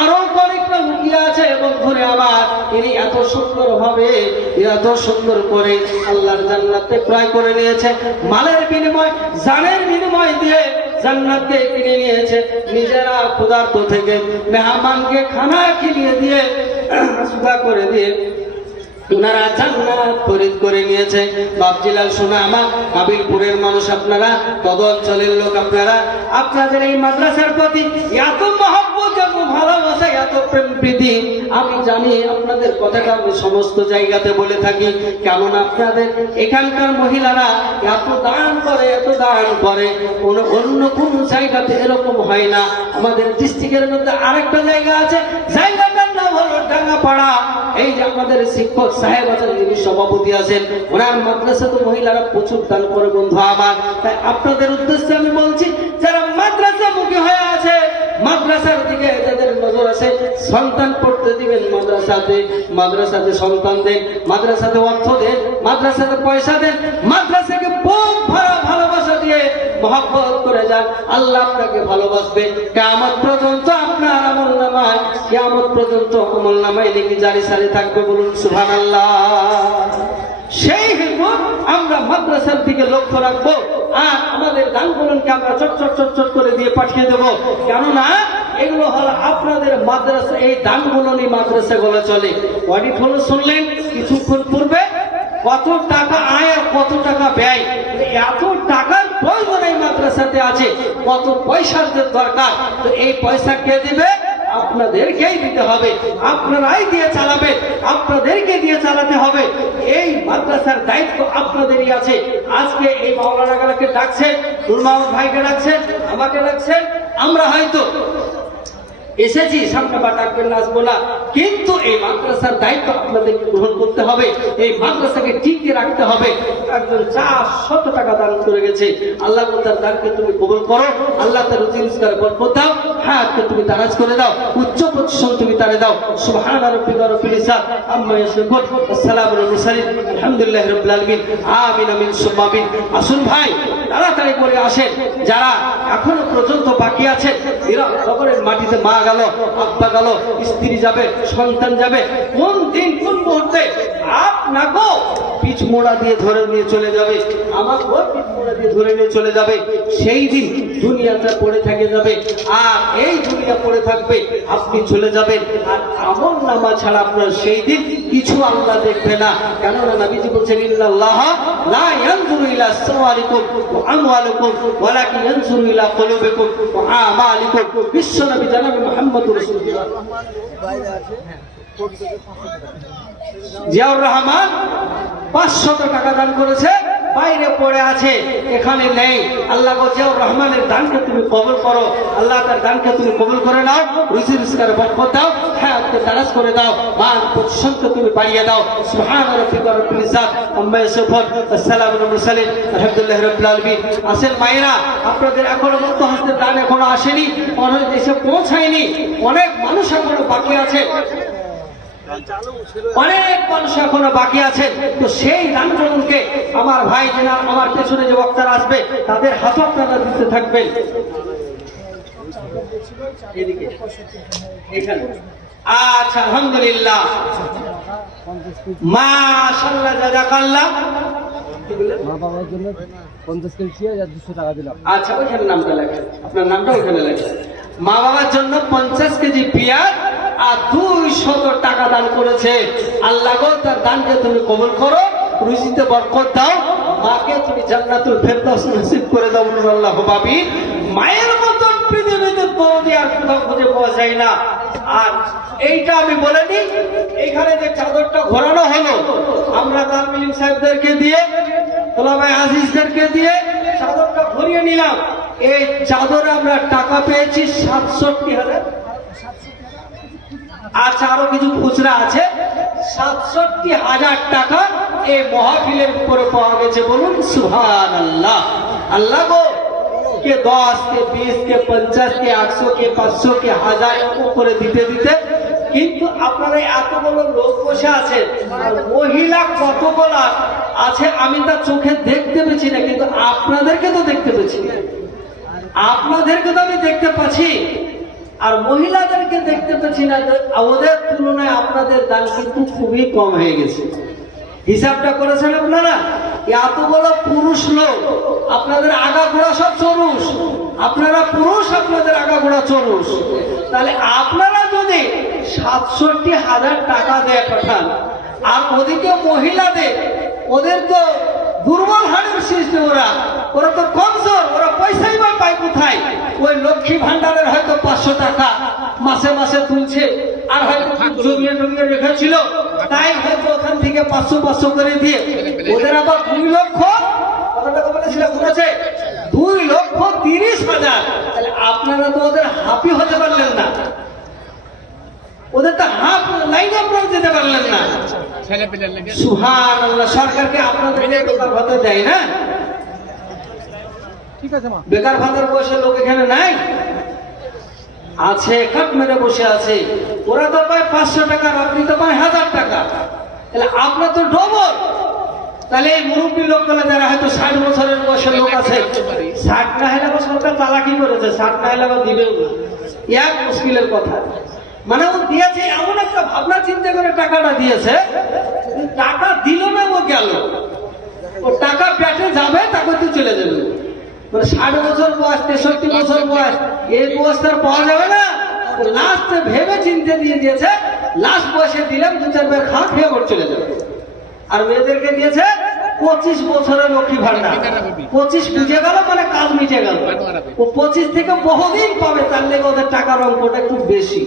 আরো অনেকটা লুকিয়ে আছে বন্ধুরে আমার, তিনি এত সুন্দর ভাবে এত সুন্দর করে আল্লাহর জান্নাতে ক্রয় করে নিয়েছে, মালের বিনিময় জানের বিনিময় দিয়ে জান্নাতকে কিনে নিয়েছে। নিজেরা ক্ষুধার্ত থেকে মেহমানকে খানা খিলিয়ে দিয়ে সুধা করে দিয়ে ওনারা জান্নাত খরিদ করে নিয়েছে। বাপজিলাল শোনা আমার কাবিলপুরের মানুষ আপনারা, তদ অঞ্চলের লোক আপনারা, আপনাদের এই মাদ্রাসার প্রতি এত মহব্বত, এত ভালোবাসা, এত প্রেম প্রীতি আমি জানি। আপনাদের কথাটা আমি সমস্ত জায়গাতে বলে থাকি, কেমন আপনাদের এখানকার মহিলারা এত দান করে, এত দান করে, অন্য কোন জায়গাতে এরকম হয় না। আমাদের ডিস্ট্রিক্টের মধ্যে আরেকটা জায়গা আছে, জায়গাটার নাম হলো ডাঙ্গাপাড়া। এই যে আমাদের শিক্ষক সাহেব আছেন, যিনি সভাপতি আছেন, ওনার মাদ্রাসা তো মহিলারা প্রচুর দান করে বন্ধু আমার। তাই আপনাদের উদ্দেশ্যে আমি বলছি, যারা মাদ্রাসা মুখী হয়ে আছে, মাদ্রাসার দিকে যাদের নজর আছে, সন্তান পড়তে দিবেন মাদ্রাসাতে, মাদ্রাসাতে সন্তান দেন, মাদ্রাসাতে অর্থ দেন, মাদ্রাসাতে পয়সা দেন, মাদ্রাসাকে বুক ভরা ভালোবাসা দিয়ে মহব্বত করে যান, আল্লাহ আপনাকে ভালোবাসবে। কিয়ামত পর্যন্ত আপনার আমলনামায়, কিয়ামত পর্যন্ত আমলনামায় নেকি জারি সারি থাকবে, বলুন সুবহানাল্লাহ। সেই হিকমত আমরা মাদ্রাসার দিকে লক্ষ্য রাখবো, আর আমাদের দানগুলোকে আমরা চট করে দিয়ে পাঠিয়ে দেবো। কেননা এগুলো হলো আপনাদের মাদ্রাসা, এই দানগুলো নিয়ে মাদ্রাসাগুলো চলে। অডিট হলো শুনলেন কিছুক্ষণ পূর্বে, কত টাকা আয় আর কত টাকা ব্যয়, এত টাকার প্রয়োজন এই মাদ্রাসাতে আছে, কত পয়সার যে দরকার, তো এই পয়সা কে দিবে? আপনাদেরকেই দিতে হবে, আপনারাই দিয়ে চালাবেন, আপনাদেরকে দিয়ে চালাতে হবে। এই মাদ্রাসার দায়িত্ব আপনাদেরই আছে। আজকে এই মাওলানাকে ডাকছেন, নুরমাহমুদ ভাইকে ডাকছেন, আমাকে ডাকছেন, আমরা হয়তো এসেছি, সামনে বা ডাকবেন না, আসবো না, কিন্তু এই মাদ্রাসার দায়িত্ব আপনাদেরকে গ্রহণ করতে হবে, এই মাদ্রাসাকে টিকিয়ে রাখতে হবে। একজন 400 টাকা দান করে গেছে, আল্লাহ তার দানকে তুমি কবুল করো, আল্লাহ তার রুজি রোজগারে বরকত দাও, হায়াতকে তুমি দারাজ করে দাও, উচ্চ পজিশন তুমি তারে দাও। সুবহানা রাব্বিকা রাব্বিল ইজ্জাতি আম্মা ইয়াসিফুন, আসসালামু আলাল মুরসালিন, আলহামদুলিল্লাহি রাব্বিল আলামিন, আমিন আমিন সুম্মা আমিন। আসুন ভাই, তাড়াতাড়ি করে আসেন, যারা এখনো পর্যন্ত বাকি আছেন, এরা কবরের মাটিতে মা গেল, আব্বা গেল, স্ত্রী যাবে, সন্তান যাবে, কোন দিন কোন মুহূর্তে আপনাকেও পিছ মোড়া দিয়ে ধরে নিয়ে চলে যাবে, আমাকেও পিছ মোড়া দিয়ে ধরে নিয়ে চলে যাবে। সেই দিন দুনিয়াটা পড়ে থেকে যাবে, আর এই দুনিয়া পড়ে থাকবে, আপনি চলে যাবেন, আর আমল নামা ছাড়া আপনার সেই দিন কিছু আল্লাহ দেখবে না। কেননা নবীজি বলছেন, ইন্নাল্লাহ লা ইয়ানজুরু ইলা সাওয়ারিকুম ওয়া আমওয়ালিকুম ওয়ালাকিন ইয়ানজুরু ইলা কুলুবিকুম ওয়া আমালিকুম। বিশ্ব নবী জনাব মুহাম্মদুর রাসূলুল্লাহ বাইরে আছে, জিয়াউর রহমান 500 টাকা দান করেছে, বাইরে পড়ে আছে, এখানে নেই। আল্লাহ গো, জিয়াউর রহমানের দানকে তুমি কবুল করো, আল্লাহ তার দানকে তুমি কবুল করে নাও, রুজি রোজগারে বরকত দাও, হায়াতকে দারাজ করে দাও, মান প্রতিষ্ঠানকে তুমি বাড়িয়ে দাও। সুবহান রাব্বিকা রাব্বিল ইজ্জাতি আম্মা ইয়াসিফুন, আসসালামু আলাল মুরসালিন, আলহামদুলিল্লাহি রাব্বিল আলামিন। আসেন মায়েরা, আপনাদের এখনো মুক্ত হস্তের দান এখনো আসেনি, অনেক দেশে পৌঁছায়নি, অনেক মানুষ এখনো বাকি আছে, অনেক মানুষ এখনো বাকি আছে। তো সেই দানগুলোকে আমার ভাই যারা আমার পেছনে যে বক্তারা আসবে, তাদের হাতে আপনারা দিতে থাকবেন। এদিকে, এখানে। আচ্ছা, আলহামদুলিল্লাহ, মাশাআল্লাহ, জাযাকাল্লাহ। মা বাবার জন্য 50 কেজি পেঁয়াজ আর 200 টাকা দিলাম। আচ্ছা, ওইখানে নামটা লেখেন, আপনার নামটা ওইখানে লেখেন। মা বাবার জন্য 50 কেজি পেঁয়াজ আর 200 টাকা দান করেছে। আল্লাহ গো, তার দানকে তুমি কবুল করো, রুজিতে বরকত দাও, মাকে তুমি জান্নাতুল ফেরদাউস নসিব করে দাও, বলুন আল্লাহু আমিন। মায়ের মতন পৃথিবীতে দৌড়ে আর কোথাও খুঁজে পাওয়া যায় না। আর এইটা আমি বলিনি, এখানে যে চাদরটা ঘোরানো হলো, আমরা তামিম সাহেবদেরকে দিয়ে, তোলাবাই আজিজদেরকে দিয়ে চাদরটা ঘুরিয়ে নিলাম। এই চাদরে আমরা টাকা পেয়েছি 67,000। আচ্ছা, আরো কিছু খুচরা আছে, 67,000 টাকা এই মহাফিলের উপরে পাওয়া গেছে, বলুন সুবহানাল্লাহ। আল্লাহ গো, কে 10 কে 20 কে 50 কে 800 কে 500 কে 1000 উপরে দিতে দিতে, কিন্তু আপনারা এতগুলো লোক বসে আছেন, আর মহিলা কতগুলো আছে আমি তা চোখে দেখতে পেয়েছি না, কিন্তু আপনাদেরকে তো দেখতে পেয়েছি, আপনাদেরকে তো আমি দেখতে পাচ্ছি। আর মহিলাদেরকে দেখতে পাচ্ছি না, ওদের তুলনায় আপনাদের দান কিন্তু খুবই কম হয়ে গেছে। হিসাবটা করেছেন আপনারা? এত বড় পুরুষ লোক, আপনাদের আগাগোড়া সব চরুষ, আপনারা পুরুষ, আপনাদের আগাগোড়া চরুষ। তাহলে আপনারা যদি ৬৭,০০০ টাকা দেয় পাঠান, আর ওদিকে মহিলাদের, ওদের তো দুর্বল হাড়ের সৃষ্টি, ওরা তো কমজোর, ওরা পয়সাই বা পায় কোথায়? ওই লক্ষ্মী ভান্ডারের হয়তো ৫০০ টাকা মাসে মাসে তুলছে, আর হয়তো জমিয়ে টমিয়ে রেখেছিল, তাই হয়তো ওখান থেকে ৫০০ করে দিয়ে ওদের আবার ২ লক্ষ, কত টাকা বলেছিলাম বলেছে ২,৩০,০০০। তাহলে আপনারা তো ওদের হাফই হতে পারলেন না, ওদের তো হাফ লাইনে আপনারা যেতে পারলেন না। সুবহানাল্লাহ। সরকারকে আপনাদের বেকার ভাতা দেয় না? ঠিক আছে মা, বেকার ভাতার বসে লোক এখানে নাই? আছে, কাপ মেরে বসে আছে। ওরা তো পায় ৫০০ টাকা, আপনি তো পায় ১,০০০ টাকা। তাহলে আপনার তো ডবল। তাহলে এই মুরব্বী লোকগুলো যারা হয়তো ৬০ বছরের বয়সের লোক আছে, ৬০ না হলে আবার সরকার চালাকি করেছে, ৬০ না হলে আবার দিবেও না, এক মুশকিলের কথা। মানে ও দিয়েছে এমন একটা ভাবনা চিন্তা করে টাকাটা দিয়েছে, টাকা দিল না, ও গেল, ও টাকা পেটে যাবে, তাকে তো চলে যাবে। মানে ৬০ বছর বয়স, ৬৩ বছর বয়স, এই বয়স তার পাওয়া যাবে না। লাস্টে ভেবে চিন্তে দিয়ে দিয়েছে, লাস্ট বয়সে দিলাম ২-৪ বার খাওয়া খেয়ে ওর চলে যাবে। আর মেয়েদেরকে দিয়েছে ২৫ বছরের লক্ষ্মী ভান্ডার। ২৫ বুঝে গেল মানে কাজ মিটে গেল। ও ২৫ থেকে বহুদিন পাবে, তার লেগে ওদের টাকার অঙ্কটা একটু বেশি।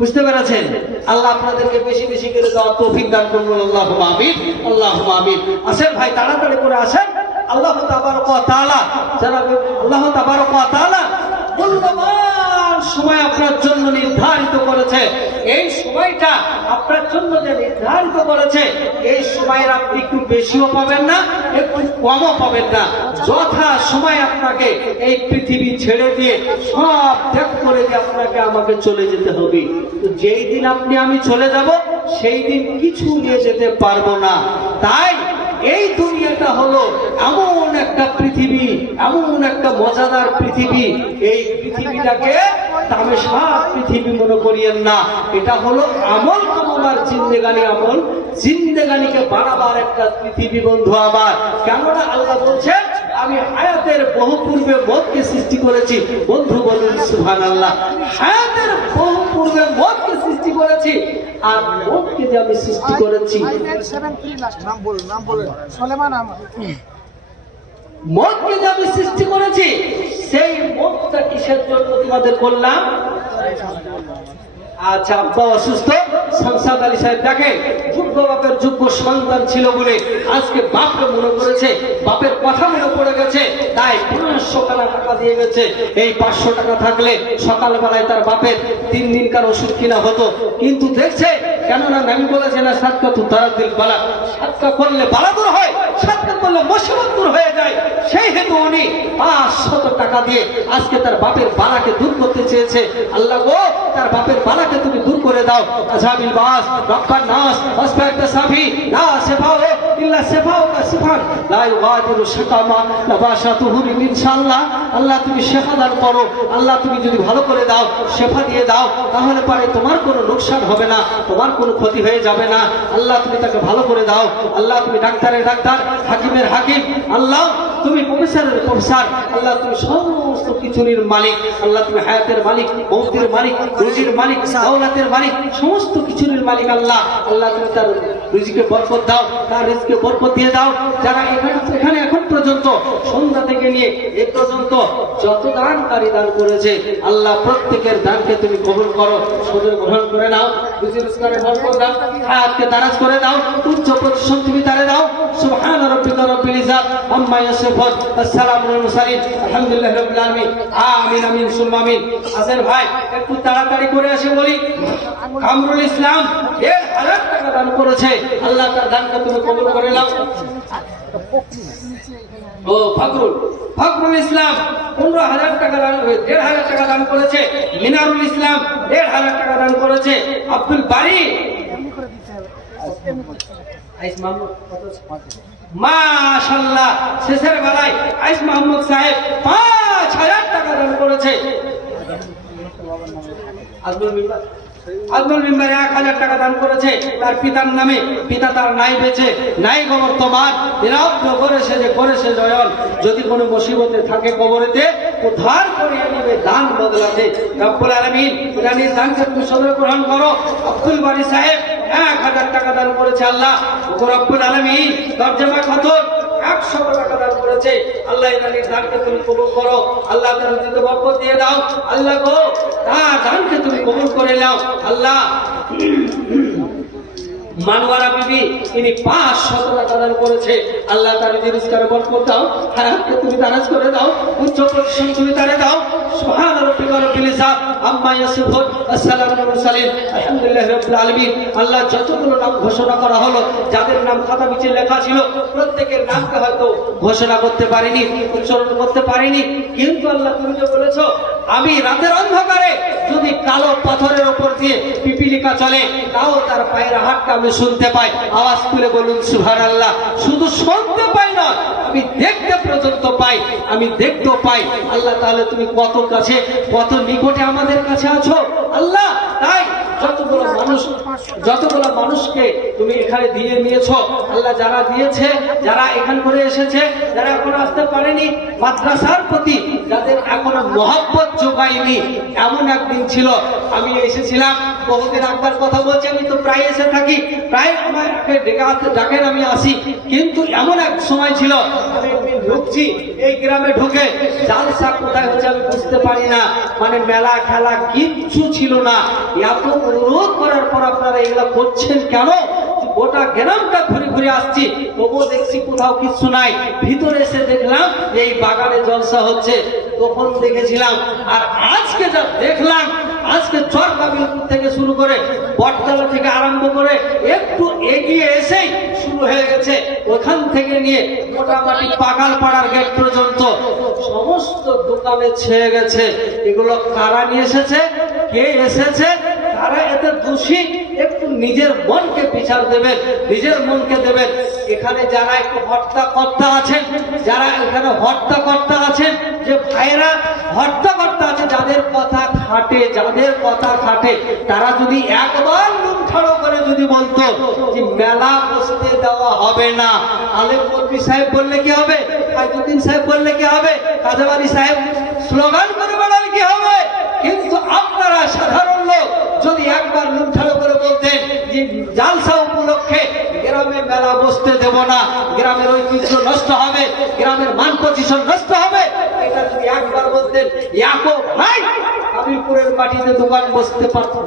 বুঝতে পেরেছেন? আল্লাহ আপনাদেরকে বেশি বেশি করে দেওয়ার তৌফিক দান করুন। আল্লাহুম্মা আমিন, আল্লাহুম্মা আমিন। আসেন ভাই, তাড়াতাড়ি করে আসেন। আল্লাহ তাবারক ওয়া তাআলা, জানাবে আল্লাহ তাবারক ওয়া তাআলা মূল্যবান সময় আপনার জন্য নির্ধারিত করেছে। এই সময়টা আপনার জন্য যে নির্ধারিত করেছে, এই সময়ের আপনি একটু বেশিও পাবেন না, একটু কমও পাবেন না। যথা সময় আপনাকে এই পৃথিবী ছেড়ে দিয়ে সব ত্যাগ করে দিয়ে আপনাকে আমাকে চলে যেতে হবে। তো যেই দিন আপনি আমি চলে যাব, সেই দিন কিছু নিয়ে যেতে পারবো না। তাই এই দুনিয়াটা হলো এমন একটা পৃথিবী, এমন একটা মজাদার পৃথিবী, এই পৃথিবীটাকে তামেশা পৃথিবী মনে করিয়েন না। এটা হলো আমল কামাবার জিন্দেগানি, আমল জিন্দেগানিকে বাড়াবার একটা পৃথিবী বন্ধু আমার। কেননা আল্লাহ বলছেন, আমি হায়াতের বহু পূর্বে মতকে সৃষ্টি করেছি। বন্ধু বলুন সুবহানাল্লাহ। হায়াতের বহু পূর্বে মতকে সৃষ্টি করেছি, আর মতকে যে আমি সৃষ্টি করেছি, নাম বলেন, নাম বলেন। সলেমান আহমদ। মতকে যে আমি সৃষ্টি করেছি, সেই মতটা কিসের জন্য তোমাদের করলাম? আচ্ছা, আব্বা অসুস্থ, শামসাদ আলী সাহেব দেখেন, যোগ্য বাপের যোগ্য সন্তান ছিল বলে আজকে বাপকে মনে করেছে, বাপের কথা মনে পড়ে গেছে, তাই ৫০০ টাকা দিয়ে গেছে। এই ৫০০ টাকা থাকলে সকালবেলায় তার বাপের ৩ দিনকার ওষুধ কিনা হতো। কিন্তু দেখছে, কেননা আমি বলেছে না, সাদকা তু তারাদিল বালা, সাদকা করলে বালা দূর হয়, সাদকা করলে মুসিবত দূর হয়ে যায়। সেই হেতু উনি ৫০০ টাকা দিয়ে আজকে তার বাপের বালাকে দূর করতে চেয়েছে। আল্লাহ গো, তার বাপের বালাকে তুমি দূর করে দাও। আযাবিল বাস, রব্বান নাস, আসফাত সাফি, লা শিফাউ ইল্লা শিফাউকা শিফান, লা ইউগাদিরু শাকামা নাবাশাতুহু ইনশাআল্লাহ। আল্লাহ তুমি শেফা দান করো। আল্লাহ তুমি যদি ভালো করে দাও, শেফা দিয়ে দাও, তাহলে পরে তোমার কোনো লোকসান হবে না, তোমার কোনো ক্ষতি হয়ে যাবে না। আল্লাহ তুমি তাকে ভালো করে দাও। আল্লাহ তুমি ডাক্তারের ডাক্তার, হাকিমের হাকিম, আল্লাহ তুমি প্রফেসরের প্রফেসর, আল্লাহ তুমি সমস্ত কিছুর মালিক। আল্লাহ তুমি হায়াতের মালিক, মৌতের মালিক, রুজির মালিক, দাওলাতের মালিক, সমস্ত কিছুর মালিক। আল্লাহ আল্লাহ তুমি তার রিজিকে বরকত দাও, তার রিজিকে বরকত দিয়ে দাও। যারা এখানে এখন পর্যন্ত সন্ধ্যা থেকে নিয়ে এ পর্যন্ত যত দানকারী দান করেছে, আল্লাহ প্রত্যেকের দানকে তুমি কবুল করো, সদয় গ্রহণ করে নাও। রুজির রোজগারে বরকত দাও, হায়াতকে দারাজ করে দাও, উচ্চ প্রতিষ্ঠান তুমি তারে দাও। সুবহান রাব্বিকা রাব্বিল ইজ্জাত আম্মা ইয়াসিফুন, আসসালামু আলাল মুরসালিন, আলহামদুলিল্লাহি রাব্বিল আলামিন। আমিন আমিন সুম্মা আমিন। আসেন ভাই, একটু তাড়াতাড়ি করে আসে বলি। কামরুল ইসলাম ১,০০০ টাকা দান করেছে, আল্লাহ তার দানকে তুমি কবুল করে নাও। ও ফখরুল ইসলাম ১৫,০০০ টাকা দান, ১,৫০০ টাকা দান করেছে। মিনারুল ইসলাম ১,৫০০ টাকা দান করেছে। আব্দুল বারী, মাশাআল্লাহ, শেষের বেলায় আইস মোহাম্মদ সাহেব ৫,০০০ টাকা দান করেছে। আব্দুল মেম্বারে 1000 টাকা দান করেছে তার পিতার নামে। পিতা তার নাই বেঁচে, নাই বর্তমান, বিরাব্দ করেছে জয়ন। যদি কোনো মুসিবতে থাকে কবরেতে, উদ্ধার করিয়ে নেবে দান বদলাতে। রব্বুল আলামিন ইরানির দানকে তুমি সদয় গ্রহণ করো। আব্দুল বারী সাহেব 1000 টাকা দান করেছে আল্লাহ। রব্বুল আলামিন তরজমা খতম 100 টাকা দান করেছে আল্লাহ। ইরানির দানকে তুমি কবুল করো আল্লাহ। তার রুজিতে বরকত দিয়ে দাও আল্লাহ গো। তার দানকে তুমি কবুল করে নাও আল্লাহ। মানওয়ারা বিবি তিনি 500 টাকা দান করেছে আল্লাহ। তার রোজগারে বরকত দাও, হায়াতকে তুমি দারাজ করে দাও, উচ্চ প্রতিষ্ঠান তুমি তারে দাও। সুবহান রাব্বিকা রাব্বিল ইজ্জাত আম্মা ইয়াসিফুন, আসসালামু আলাল মুরসালিন, আলহামদুলিল্লাহি রাব্বিল আলামিন। আল্লাহ যতগুলো নাম ঘোষণা করা হলো, যাদের নাম খাতা পিছে লেখা ছিল, প্রত্যেকের নামকে হয়তো ঘোষণা করতে পারিনি, উচ্চারণ করতে পারিনি, কিন্তু আল্লাহ তুমি যে বলেছো আমি রাতের অন্ধকারে যদি কালো পাথরের উপর দিয়ে পিপিলিকা চলে, তাও তার পায়ের হাতটা আমি শুনতে পাই। আওয়াজ তুলে বলুন সুবহানাল্লাহ। শুধু শুনতে পাই না, আমি দেখতে পর্যন্ত পাই, আমি দেখতেও পাই আল্লাহ। তাহলে তুমি কত কাছে, কত নিকটে আমাদের কাছে আছো আল্লাহ। তাই যতগুলো মানুষকে তুমি এখানে দিয়ে নিয়েছো আল্লাহ, যারা দিয়েছে, যারা এখান করে এসেছে, যারা এখন আসতে পারেনি, মাদ্রাসার প্রতি যাদের এখনো মহব্বত জোগায়নি, এমন একদিন ছিল আমি এসেছিলাম। বহুদিন আগের কথা বলছি, আমি তো প্রায় এসে থাকি, প্রায় আমাকে ডাকেন আমি আসি, কিন্তু এমন এক সময় ছিল আমি একদিন ঢুকছি এই গ্রামে, ঢুকে জালসা কোথায় হচ্ছে আমি বুঝতে পারি না, মানে মেলা খেলা কিচ্ছু ছিল না। এত অনুরোধ করার পর আপনারা এগুলা করছেন কেন? গোটা গ্রামটা ঘুরে ঘুরে আসছি, তবুও দেখছি কোথাও কিছু নাই। ভিতরে এসে দেখলাম এই বাগানে জলসা হচ্ছে, তখন দেখেছিলাম। আর আজকে যা দেখলাম, আজকে চরকাবিলপুর থেকে শুরু করে বটতলা থেকে আরম্ভ করে একটু এগিয়ে এসেই শুরু হয়ে গেছে, ওখান থেকে নিয়ে মোটামুটি পাগালপাড়ার গেট পর্যন্ত সমস্ত দোকানে ছেয়ে গেছে। এগুলো কারা নিয়ে এসেছে, কে এসেছে, তারা এতে দোষী? একটু নিজের মনকে বিচার দেবেন, নিজের মনকে দেবেন। এখানে যারা একটু হর্তাকর্তা আছেন, যারা এখানে হর্তাকর্তা আছেন, যে ভাইরা হর্তাকর্তা আছে, যাদের কথা খাটে, তারা যদি একবার লুণ্ঠন করে যদি বলতো যে মেলা বসতে দেওয়া হবে না, আলেম মৌলভী সাহেব বললে কি হবে, ফাইজুদ্দিন সাহেব বললে কি হবে, কাজেবাড়ি সাহেব স্লোগান করে বেড়ালে কি হবে? কিন্তু আপনারা সাধারণ লোক যদি একবার লুণ্ঠন করে বলতেন যে জালসা উপলক্ষে গ্রামে মেলা বসতে দেব না, গ্রামের ঐতিহ্য নষ্ট হবে, গ্রামের মান পজিশন নষ্ট হবে, এটা যদি একবার বলতেন, ভাই কাবিলপুরের মাটিতে দোকান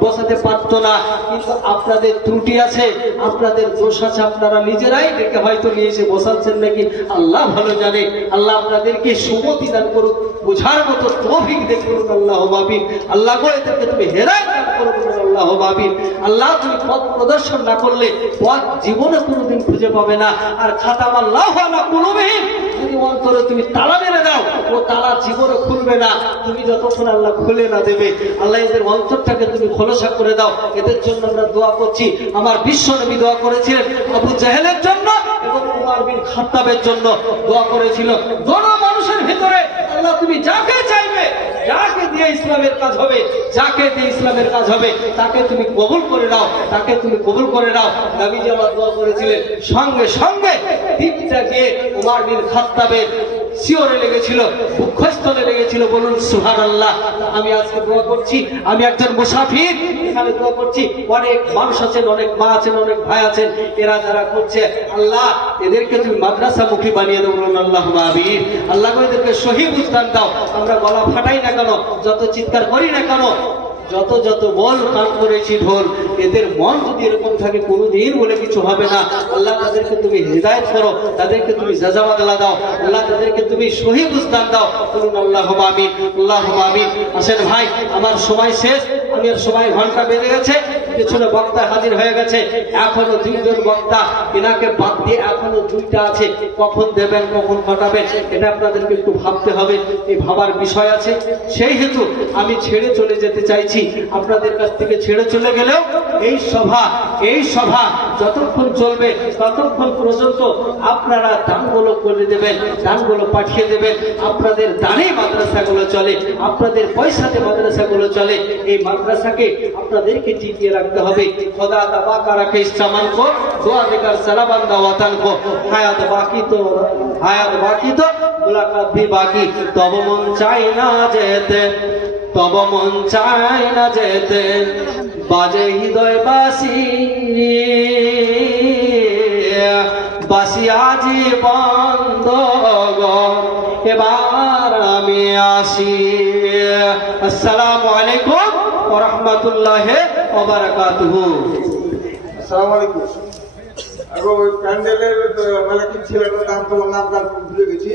বসাতে পারতো না। কিন্তু আপনাদের ত্রুটি আছে, আপনাদের দোষ আছে, আপনারা নিজেরাই ডেকে হয়তো নিয়ে এসে বসাচ্ছেন নাকি আল্লাহ ভালো জানে। আল্লাহ আপনাদেরকে সুমতি দান করুক, বোঝার মতো তৌফিক দান করুন আল্লাহ আমিন। আল্লাহ গো এদেরকে তুমি হেদায়েত দান করুন আল্লাহ আমিন। আল্লাহ তুমি পথ প্রদর্শন না করলে পথ জীবনে কোনোদিন খুঁজে পাবে না। আর খাতামাল্লাহু আলা কুলুবিহিম, যদি অন্তরে তুমি তালা মেরে দাও, ও তালা জীবনে খুলবে না, তুমি যতক্ষণ আল্লাহ খুলে না দেবে। আল্লাহ এদের অন্তরটাকে তুমি খোলসা করে দাও। এদের জন্য আমরা দোয়া করছি। আমার বিশ্ব নবী দোয়া করেছিলেন আবু জাহেলের জন্য এবং উমর বিন খাত্তাবের জন্য দোয়া করেছিল। দোনো মানুষের ভিতরে আল্লাহ তুমি যাকে চাইবে, যাকে দিয়ে ইসলামের কাজ হবে, যাকে দিয়ে ইসলামের কাজ হবে, তাকে তুমি কবুল করে নাও, তাকে তুমি কবুল করে নাও। নবীজি আমার দোয়া করেছিলেন, সঙ্গে সঙ্গে দিকটা গিয়ে উমর বিন খাত্তাবের শিওরে লেগেছিল, বুকস্থলে লেগেছিল। বলুন সুবহানাল্লাহ। আমি আজকে দোয়া করছি, আমি একজন মুসাফির, এখানে দোয়া করছি। অনেক মানুষ আছেন, অনেক মা আছেন, অনেক ভাই আছেন, এরা যারা করছে আল্লাহ এদেরকে তুমি মাদ্রাসা মুখী বানিয়ে দেবো আল্লাহুম্মা আমিন। আল্লাহ এদেরকে সহিহ বুঝদান দাও। আমরা গলা ফাটাই না কেন, যত চিৎকার করি না কেন, যত বল কান করেছি ঢোল, এদের মন যদি এরকম থাকে কোনোদিন বলে কিছু হবে না। আল্লাহ তাদেরকে তুমি হিদায়াত করো, তাদেরকে তুমি জাযাওয়াতলা দাও, আল্লাহ তাদেরকে তুমি সহিহ বুঝদান দাও। বলুন আল্লাহুম্মা আমিন, আল্লাহুম্মা আমিন। আসেন ভাই, আমার সময় শেষ, আমি আর সময় ঘন্টা বেজে গেছে। পেছনে বক্তা হাজির হয়ে গেছে, এখনো 2 জন বক্তা, এনাকে বাদ দিয়ে এখনো 2টা আছে। কখন দেবেন, কখন ঘটাবেন, এটা আপনাদেরকে একটু ভাবতে হবে, এই ভাবার বিষয় আছে। সেই হেতু আমি ছেড়ে চলে যেতে চাইছি। আপনাদের কাছ থেকে ছেড়ে চলে গেলেও এই সভা যতক্ষণ চলবে ততক্ষণ পর্যন্ত আপনারা দানগুলো করে দেবেন, দানগুলো পাঠিয়ে দেবেন। আপনাদের দানে মাদ্রাসাগুলো চলে, আপনাদের পয়সাতে মাদ্রাসাগুলো চলে। এই মাদ্রাসাকে আপনাদেরকে টিকিয়ে রাখতে হবে। খোদা দাবা কারাকে ইস্তেমাল কো, দোয়া দেকার সালাবান্দা ওয়াতান কো, হায়াত বাকি তো মুলাকাত ভি বাকি। তব মন চায় না যেতে, তব মন চায় না যেতে, বাজে হৃদয় বাসি বাসিয়াজি বন্ধ এবার আমি আসি। আসসালামু আলাইকুম ওয়া রাহমাতুল্লাহি ওয়া বারাকাতুহু। আসসালামু আলাইকুম। এখন ওই প্যান্ডেলের মানে কি ছেলেটার নাম, তোমার নাম ভুলে গেছি।